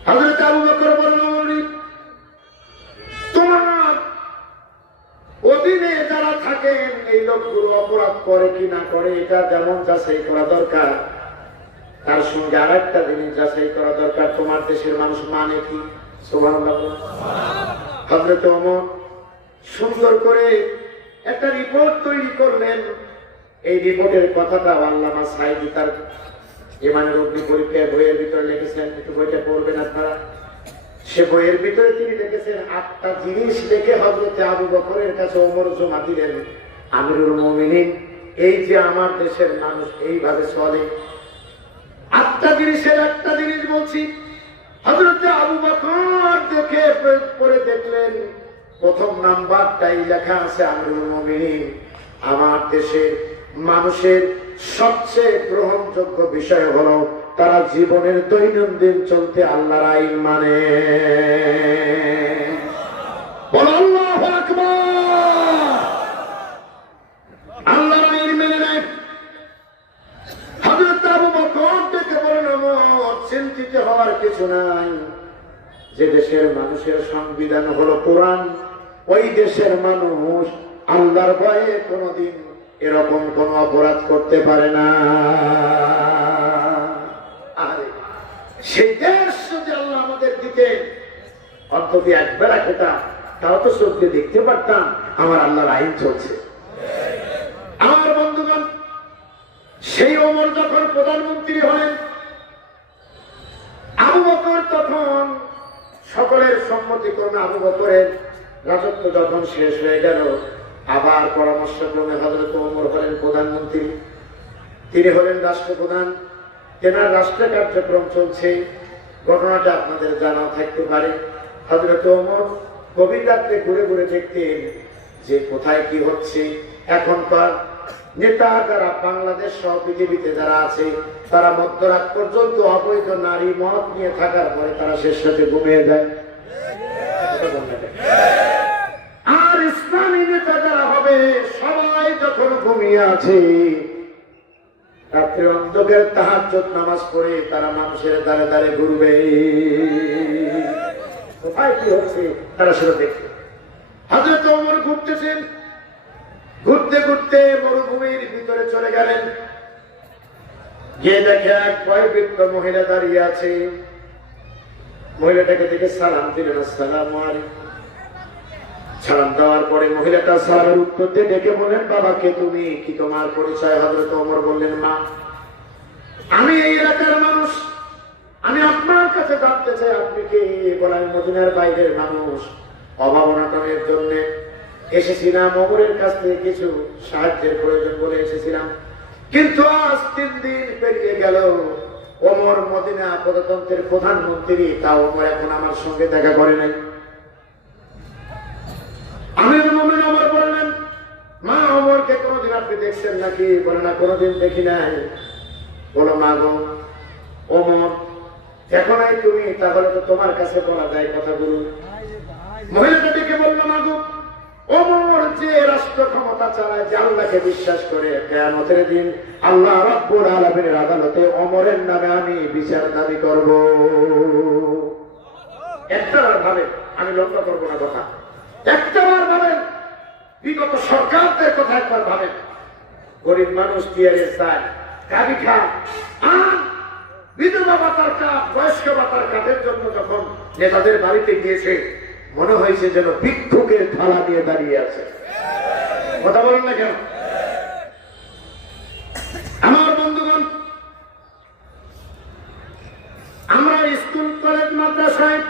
হযরত আবু বকর বললেন, তোমার অধীনে যারা থাকেন, এই লোকগুলো অপরাধ করে কি না করে, এটা যেমন যাচাই করা দরকার, তার সঙ্গে আর একটা জিনিস যাচাই করা দরকার, তোমার দেশের মানুষ মানে কি। সুবহানাল্লাহ। হযরত ওমর সুন্দর করে একটা রিপোর্ট তৈরি করলেন। এই রিপোর্টের কথাটা আল্লামা সাঈদী তার ইমানের অগ্নি পরীক্ষায় বইয়ের ভিতরে লিখেছেন, একটু বইটা পড়বেন আপনারা। সে বইয়ের ভিতরে তিনি লিখেছেন 8টা জিনিস দেখে হযরত আবু বকরের কাছে ওমর জমা দিলেন, আমিরুল মুমিনিন, এই যে আমার দেশের মানুষ এইভাবে চলে। 8টা জিনিসের একটা জিনিস বলছি। হযরত আবু বকর দেখে পড়ে দেখলেন প্রথম নাম্বারটাই লেখা আছে আমিরুল মুমিনিন, আমার দেশের মানুষের সবচেয়ে গ্রহণযোগ্য বিষয় হলো তারা জীবনের দৈনন্দিন চলতে আল্লাহর আইন মানে। বলো আল্লাহু আকবার। আল্লাহর আইন মেনে নেয়। হযরত আবু বকর থেকে বলেন, ওমর, চিন্তিত হওয়ার কিছু নাই। যে দেশের মানুষের সংবিধান হলো কোরআন, ওই দেশের মানুষ আল্লাহর ভয়ে কোনদিন এরকম কোন অপরাধ করতে পারে না। আরে সেই দেশ যদি আল্লাহ আমাদের দিতেন, অন্তত একবেলা খেতাম, তাও তো চোখ দিয়ে দেখতে পারতাম আমার আল্লাহর আইন চলছে। আমার বন্ধুগণ, সেই ওমর যখন প্রধানমন্ত্রী হলেন, আবু বকর তখন সকলের সম্মতিক্রমে আবু বকরের রাজত্ব যখন শেষ হয়ে গেল, আবার পরামর্শক্রমে হযরত ওমর হলেন প্রধানমন্ত্রী, তিনি হলেন রাষ্ট্রপ্রধান। তেনার রাষ্ট্র কার্যক্রম চলছে। ঘটনাটা আপনাদের জানাও থাকতে পারে। হযরত ওমর গভীর রাত্রে ঘুরে ঘুরে দেখতেন যে কোথায় কি হচ্ছে। এখনকার নেতা যারা বাংলাদেশ সহ পৃথিবীতে যারা আছে, তারা মধ্যরাত পর্যন্ত অবৈধ নারী মদ নিয়ে থাকার পরে তারা শেষ রাতে ঘুমিয়ে যায়। আর ইসলামী নেতা যারা হবে, সবাই যখন ঘুমিয়ে আছে, রাত্রে অন্ধকার তাহাজ্জুদ নামাজ পড়ে তারা মানুষের দ্বারে দ্বারে ঘুরবে, কোথায় কি হচ্ছে তারা সেটা দেখবে। হযরত ওমর ঘুরতেছেন, ঘুরতে ঘুরতে মরুভূমির ভিতরে চলে গেলেন। গিয়ে দেখে এক বয়োবৃদ্ধ মহিলা দাঁড়িয়ে আছে। মহিলাটাকে দেখে সালাম দিলেন, আসসালামু আলাইকুম। সালাম দেওয়ার পরে মহিলাটা সালামের উত্তর দিয়ে ডেকে বললেন, বাবা কে তুমি, কি তোমার পরিচয়? হযরত ওমর বললেন, মা, আমি এই এলাকার মানুষ, আমি আপনার কাছে জানতে চাই আপনি কে? বলেন, মদিনার বাইরের মানুষ, অভাব অনটনের জন্য এসেছিলাম, ওমরের কাছ থেকে কিছু সাহায্যের প্রয়োজন বলে এসেছিলাম, কিন্তু আজ 3 দিন পেরিয়ে গেল, ওমর মদিনা প্রজাতন্ত্রের প্রধানমন্ত্রী, তা ওমর এখন আমার সঙ্গে দেখা করে নাই। আমিরুল মুমিনিন ওমর বললেন, মা, ওমরকে কোনদিন আপনি দেখছেন নাকি? বলে, না, কোনদিন দেখি নাই। বলো, মা গো, ওমর দেখো নাই তুমি, তাহলে তো তোমার কাছে বলা যায় কথাগুলো। মহিলাটা ডেকে বলল, মা গো, ওমর যে রাষ্ট্র ক্ষমতা চালায়, যে আল্লাহকে বিশ্বাস করে, কিয়ামতের দিন আল্লাহ রাব্বুল আলামিনের আদালতে ওমরের নামে আমি বিচার দাবি করব। একটাবার ভাবেন, আমি লক্ষ্য করবো না কথা, একটাবার ভাবেন, বিগত সরকারদের কথা একবার ভাবেন। গরিব মানুষ টিয়ারে চায়, গাড়ি খা, আর বিধবা ভাতার কাজ, বয়স্ক ভাতার কাজের জন্য যখন নেতাদের বাড়িতে গিয়েছে, মনে হয়েছে যেন ভিক্ষুকের থালা দিয়ে দাঁড়িয়ে আছে। কথা বলেন না কেন? আমার বন্ধুগণ, আমরা স্কুল কলেজ মাদ্রাসায়,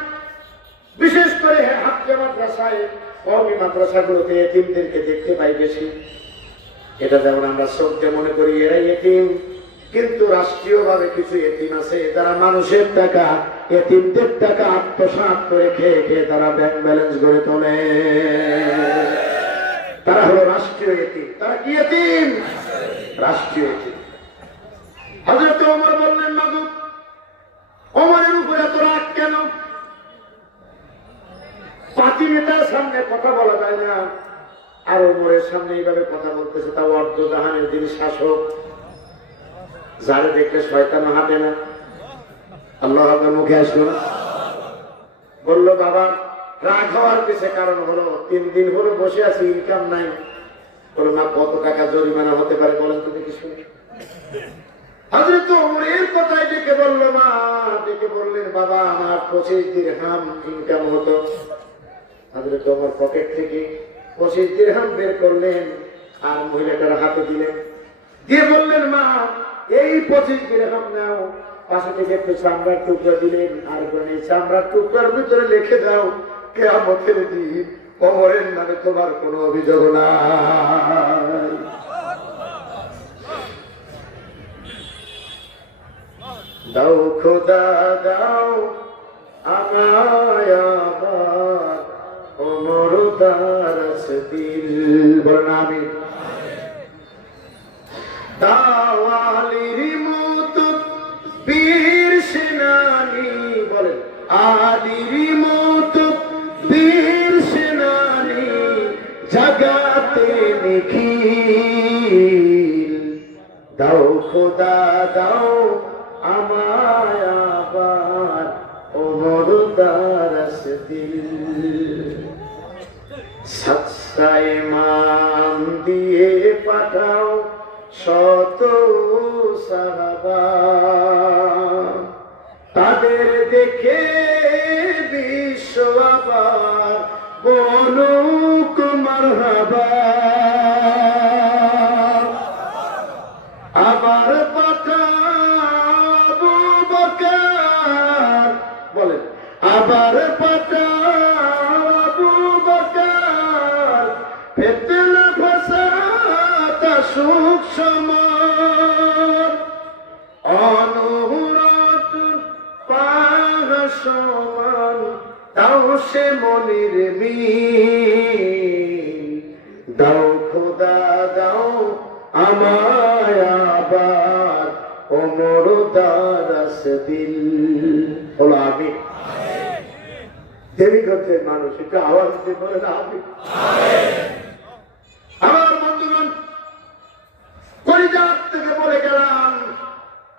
বিশেষ করে হাফিজ মাদ্রাসায়, কওমি মাদ্রাসাগুলোতে এতিমদেরকে দেখতে পাই বেশি। এটা যেমন আমরা শ্রদ্ধা মনে করি এরাই এতিম, কিন্তু রাষ্ট্রীয়ভাবে কিছু এতিম আছে যারা মানুষের টাকা, এতিমদের টাকা আত্মসাৎ করে খেয়ে খেয়ে তারা ব্যাংক ব্যালেন্স গড়ে তোলে। তারা হলো রাষ্ট্রীয় এতিম। তারা কি এতিম? রাষ্ট্রীয় এতিম। হযরত ওমর বললেন, মাগো, ওমরের উপরে এত রাগ কেন? পাতি নেতার সামনে কথা বলা যায় না, আর ওমরের সামনে এইভাবে কথা বলতেছে, তাও অর্ধজাহানের যিনি শাসক, যারে দেখলে শয়তানও হাঁটে না। আল্লাহ আপনার মুখে আসলো না? বললো, বাবা, রাগ হওয়ার পিছে কারণ হলো 3 দিন হলো বসে আছি, ইনকাম নাই। বলো, মা, কত টাকা জরিমানা হতে পারে বলেন তো দেখি শুনি। হযরত ওমর এর কথাই ডেকে বললো, মা, ডেকে বললেন, বাবা, আমার 25 দিরহাম ইনকাম হতো। হযরত ওমর পকেট থেকে 25 দিরহাম বের করলেন আর মহিলাটার হাতে দিলেন, দিয়ে বললেন, মা এই 25 দিরহাম নাও। পাশে থেকে একটু চামড়ার টুকরা দিলেন আর বলেন, এই চামড়ার টুকরার ভিতরে লিখে দাও, কিয়ামতের দিন ওমরের নামে তোমার কোনো অভিযোগ নাই। দাও খোদা দাও আমায় আবার ওমর দারাস দিল। বলেন আমিন। দাও আলীর মতো বীর সেনানী, বলেন আলীর মতো বীর সেনানী জাগাতে নিখিল। দাও খোদা দাও আমায় আবার ওমর দারাস দিল। সাচ্চা ইমান দিয়ে পাঠাও শত সাহাবা, তাদের দেখে বিশ্ব আবার বলুক মারহাবা। আবার পাঠাবো বকর, বলেন আবার পাঠাবো বকর, ফিতনা ফাসাদ সুখ সমান, অনুরাত পাহাড় সমান, তাও সে মনির মিল। দাও খোদা দাও আমায় আবার ওমর দারাস দিল। বলো আমি। দেবী গোত্রের মানুষ একটু আওয়াজ দিয়ে বলে না আমি। আমার বন্ধুগণ, কলিজার থেকে বলে গেলাম,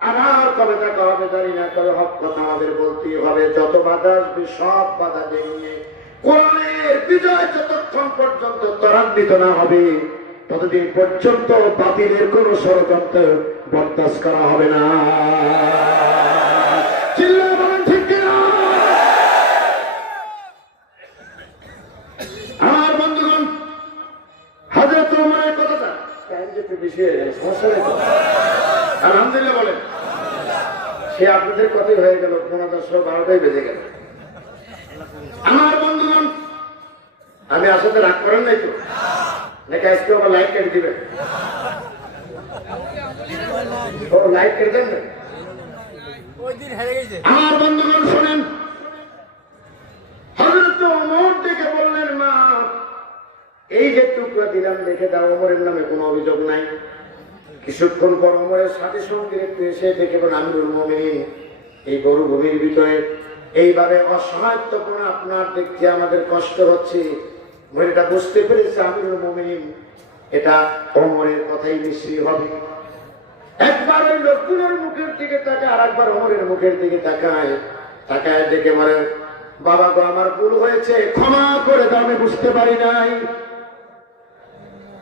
আমার কবে দেখা হবে জানি না, তবে হক কথা আমাদের বলতেই হবে। যত বাধা আসবে সব বাধা নিয়ে কোরআনের বিজয় যতক্ষণ পর্যন্ত ত্বরান্বিত না হবে ততদিন পর্যন্ত বাতিলের কোন ষড়যন্ত্র বরদাস্ত করা হবে না। চিল্লা বলেন ঠিক কিনা? আমার বন্ধুগণ, হযরত ওমরের কথাটা সমস্যা নেই, আলহামদুলিল্লাহ বলেন। সে আপনাদের কথাই হয়ে গেল, 12টাই বেজে গেল। আমার বন্ধুগণ, আমি আসলে রাগ করেন নাই তো নাকি আজকে আবার লাইট কেটে দিবেন? লাইট কেটে দেন না। আমার বন্ধুগণ শোনেন, হযরত ওমর থেকে বললেন, মা এই যে টুকরা দিলাম দেখে দাও, ওমরের নামে কোনো অভিযোগ নাই। কিছুক্ষণ পর ওমরের সাথে সঙ্গে এসে দেখে বলেন, আমিরুল মুমিনিন এই মরুভূমির ভিতরে এইভাবে অসহায়ত্বপূর্ণ আপনার দেখতে আমাদের কষ্ট হচ্ছে। এটা বুঝতে পেরেছে আমিরুল মুমিনিন এটা ওমরের কথাই নিশ্চয়ই হবে। একবার ওই লোকগুলোর মুখের দিকে তাকায়, আর একবার ওমরের মুখের দিকে তাকায়, তাকায় দেখে বলে, বাবা গো আমার ভুল হয়েছে, ক্ষমা করে দাও, আমি বুঝতে পারি নাই।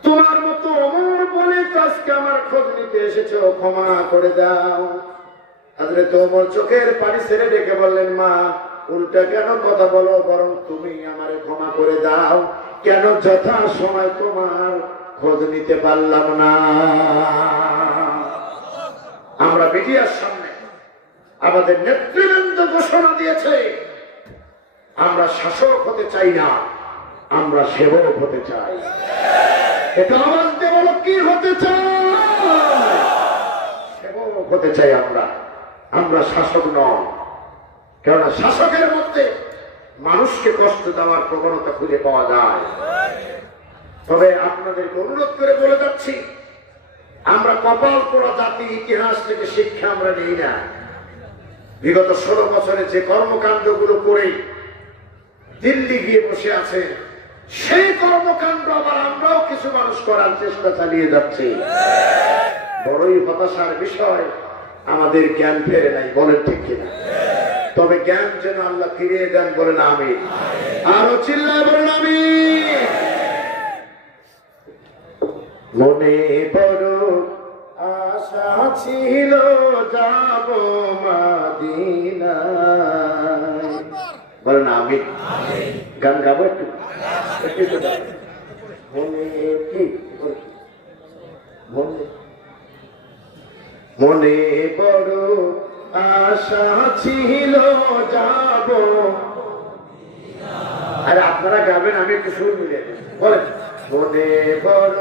তোমার মতো ওমর বলে আজকে আমার খোঁজ নিতে এসেছো, ক্ষমা করে দাও। হযরত ওমর চোখের পানি ছেড়ে ডেকে বললেন, মা উল্টা কেন কথা বলো, বরং তুমি আমারে ক্ষমা করে দাও। কেন যথা সময় তোমার খোঁজ নিতে পারলাম না। আমরা মিডিয়ার সামনে আমাদের নেতৃবৃন্দ ঘোষণা দিয়েছে, আমরা শাসক হতে চাই না, আমরা সেবক হতে চাই। এটা আওয়াজ দিয়ে বলো, কি হতে চাই? সেবক হতে চাই আমরা, আমরা শাসক নয়। কেননা শাসকের মধ্যে মানুষকে কষ্ট দেওয়ার প্রবণতা খুঁজে পাওয়া যায়। তবে আপনাদেরকে অনুরোধ করে বলে যাচ্ছি, আমরা কপাল পোড়া জাতি, ইতিহাস থেকে শিক্ষা আমরা নিই না। বিগত 16 বছরে যে কর্মকাণ্ডগুলো করে দিল্লি গিয়ে বসে আছে, সেই কর্মকাণ্ড আবার আমরাও কিছু মানুষ করার চেষ্টা চালিয়ে যাচ্ছি। বড়ই হতাশার বিষয়, আমাদের জ্ঞান ফেরে নাই। বলেন ঠিক কিনা? তবে জ্ঞান যেন আল্লাহ ফিরিয়ে দেন। বলেন আমিন। আরো চিল্লায় বলেন আমিন। মনে বড় আশা ছিল যাব মদিনায়। বলেন আমিন। আমিন। গান গাবো একটু? মনে কি মনে বড় আশা ছিল যাব। আরে আপনারা গাবেন, আমি একটু সুর মিলে বলেন। মনে বড়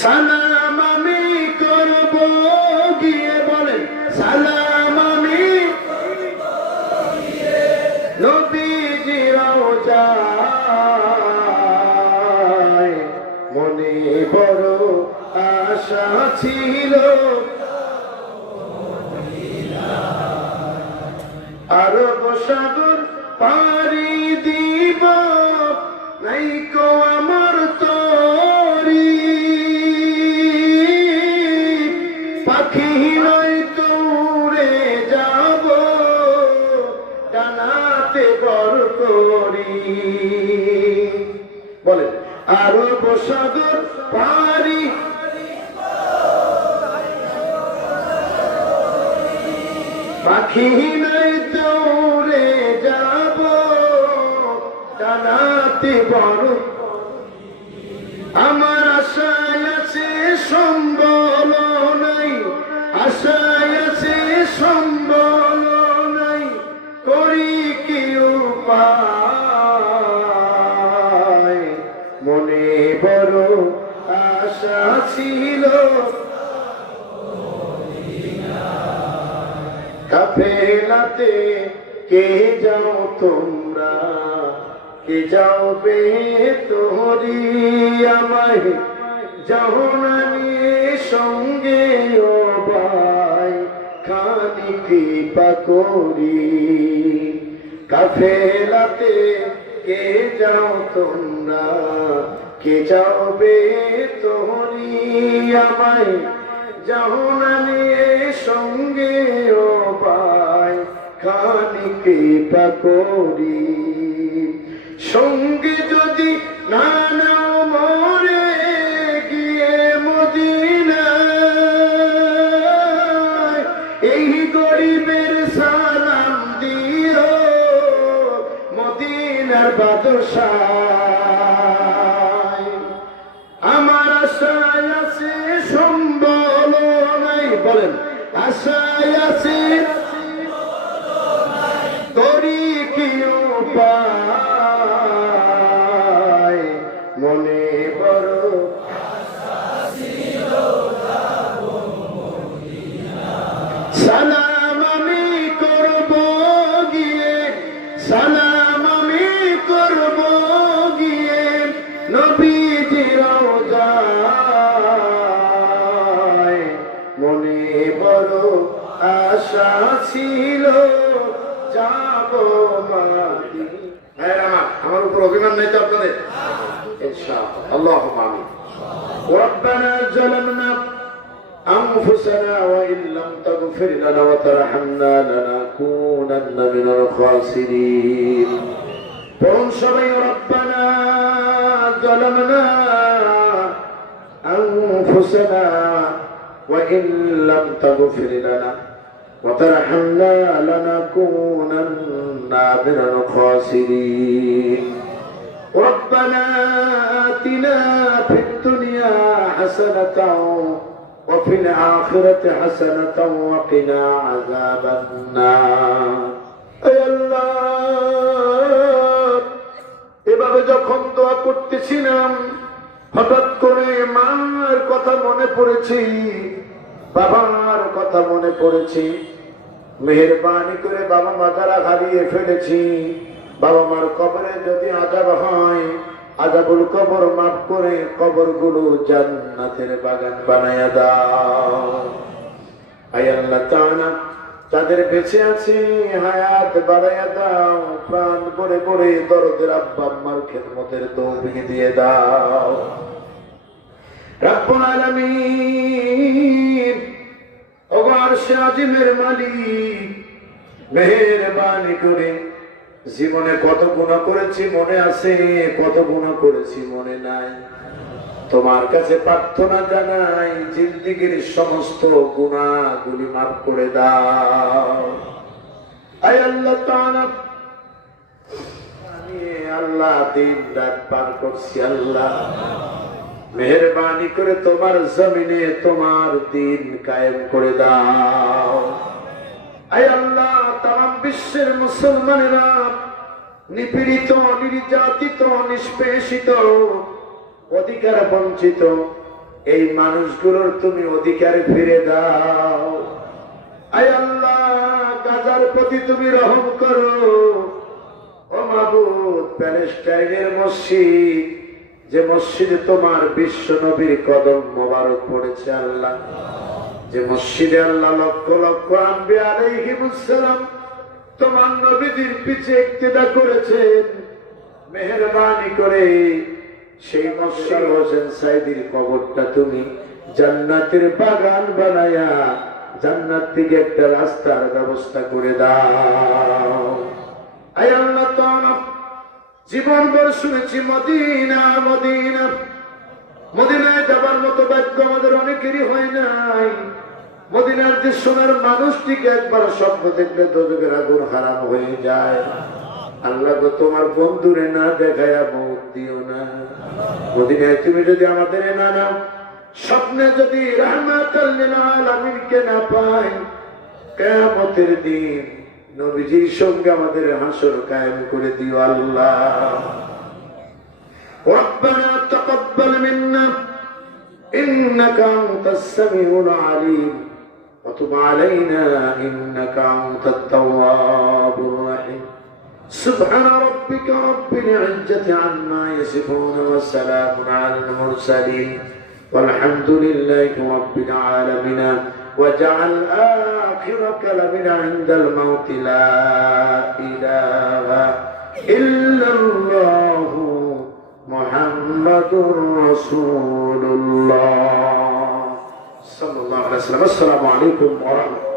সালাম আমি করব গিয়ে, বলেন সালাম আমি নবীজির রওজায়। মনে বড় আশা ছিল আরব সাগর পাড়ি দিব, নাইকো আমার তরি পাখি নয়তো উড়ে যাব, ডানাতে বর করি। বলেন আরব সাগর পাড়ি পাখি নয়তো উড়ে যাব, ডানাতে বর। আমার আশায় আছে সম্বল নাই, আশায় আছে সম্বল নাই, করি কি উপায়। মনে বড় আশা ছিল কাফেলাতে কে যাও তোমরা, কে যাও বে তোরি আমায় যাও না নিয়ে সঙ্গে ও ভাই, খানি কৃপা করি। কাফেলাতে কে যাও তোমরা, কে যাও বে তোরি আমায় যাও না নিয়ে সঙ্গে ও ভাই, খানি কৃপা করি। সঙ্গে যদি না নাও মরে গিয়ে মদিনায়, এই গরিবের সালাম দিও মদিনার বাদশাহ। আমার আশায় আছে সম্বল নাই, বলেন আশায় আছে করি কি উপায়। মনে বড় সালাম আমি করব গিয়ে, সালাম আমি করব গিয়ে নবীজির রওজায়। মনে বড় আশা ছিল যাব মাদিনা। আমার উপর অভিমান নাই তো আপনাদের? ইনশাআল্লাহ, আল্লাহুম্মা আমিন। রব্বানা যালামনা أنفسنا وإن لم تغفر لنا وترحمنا لنكونن من الخاسرين. قل سبحان ربنا ظلمنا أنفسنا وإن لم تغفر لنا وترحمنا لنكونن من الخاسرين. ربنا آتنا في الدنيا حسنة وفي الآخرة حسنة وقنا عذاب النار. يا الله, এভাবে যখন দোয়া করতেছিলাম হঠাৎ করে মার কথা মনে পড়েছি, বাবার কথা মনে পড়েছি। মেহেরবানি করে বাবা মা যারা হারিয়ে ফেলেছি, বাবা মার কবরে যদি আযাব হয়, আযাবুল কবর মাফ করে কবরগুলো জান্নাতের বাগান বানায়া দাও। আয় আল্লাহ তাআলা, তাদের বেঁচে আছে হায়াত বাড়ায়া দাও, প্রাণ ভরে ভরে দরদের আব্বা আম্মার খেদমতের তৌফিক দিয়ে দাও। রব্বুল আলামিন, ওগো আরশে আজিমের মালিক, মেহেরবানি করে জীবনে কত গুনাহ করেছি মনে আছে, কত গুনাহ করেছি মনে নাই। তোমার কাছে প্রার্থনা জানাই, জিন্দেগীর সমস্ত গুনাহগুলি মাফ করে দাও। আয় আল্লাহ তাআলা, আমি আল্লাহ দিন রাত পার করছি, আল্লাহ মেহেরবানি করে তোমার জমিনে তোমার দিন কায়েম করে দাও। আয় আল্লাহ, তাম বিশ্বের মুসলমানেরা নিপীড়িত, নির্যাতিত, নিষ্পেষিত, অধিকার বঞ্চিত এই মানুষগুলোর তুমি অধিকার ফিরে দাও। আয় আল্লাহ, গাজার প্রতি তুমি রহম করো। ও মাবুদ, প্যালেস্টাইনের মসজিদ, যে মসজিদে তোমার বিশ্ব নবীর কদম মোবারক পড়েছে আল্লাহ, যে মসজিদে আল্লাহ লক্ষ লক্ষ আম্বিয়া আলাইহিমুস সালাম তোমার নবীদের পিছে ইক্তেদা করেছেন, মেহেরবানি করে সেই মসজিদ হোসেন সাইদির কবরটা তুমি জান্নাতের বাগান বানায়া জান্নাত থেকে একটা রাস্তার ব্যবস্থা করে দাও। আয় আল্লাহ তাআলা, জীবন ভর শুনেছি মদিনা মদিনা, মদিনায় যাবার মতো ভাগ্য আমাদের অনেকেরই হয় নাই। মদিনার যে সোনার মানুষটিকে একবার স্বপ্ন দেখলে দোজখের আগুন হারাম হয়ে যায়। আল্লাহ গো, তোমার বন্ধুরে না দেখায়া মৌত দিও না। মদিনায় তুমি যদি আমাদের না নাও, স্বপ্নে যদি রাহমাতুল লিল আলামিনকে না পাই, কিয়ামতের দিন নবীজির সঙ্গে আমাদের হাসর কায়েম করে দিও আল্লাহ। রব্বানা তাকাব্বাল মিন্না ইন্নাকা আনতাস সামিউল আলিম ওয়া তুব আলাইনা ইন্নাকা আনতাত তাওয়াবুর রহিম। سبحان ربك رب العزة عما يصفون وسلام على المرسلين والحمد لله رب العالمين. وجعل آخر كلامنا عند الموت لا إله إلا الله محمد رسول الله صلى الله عليه وسلم. السلام عليكم ورحمة الله.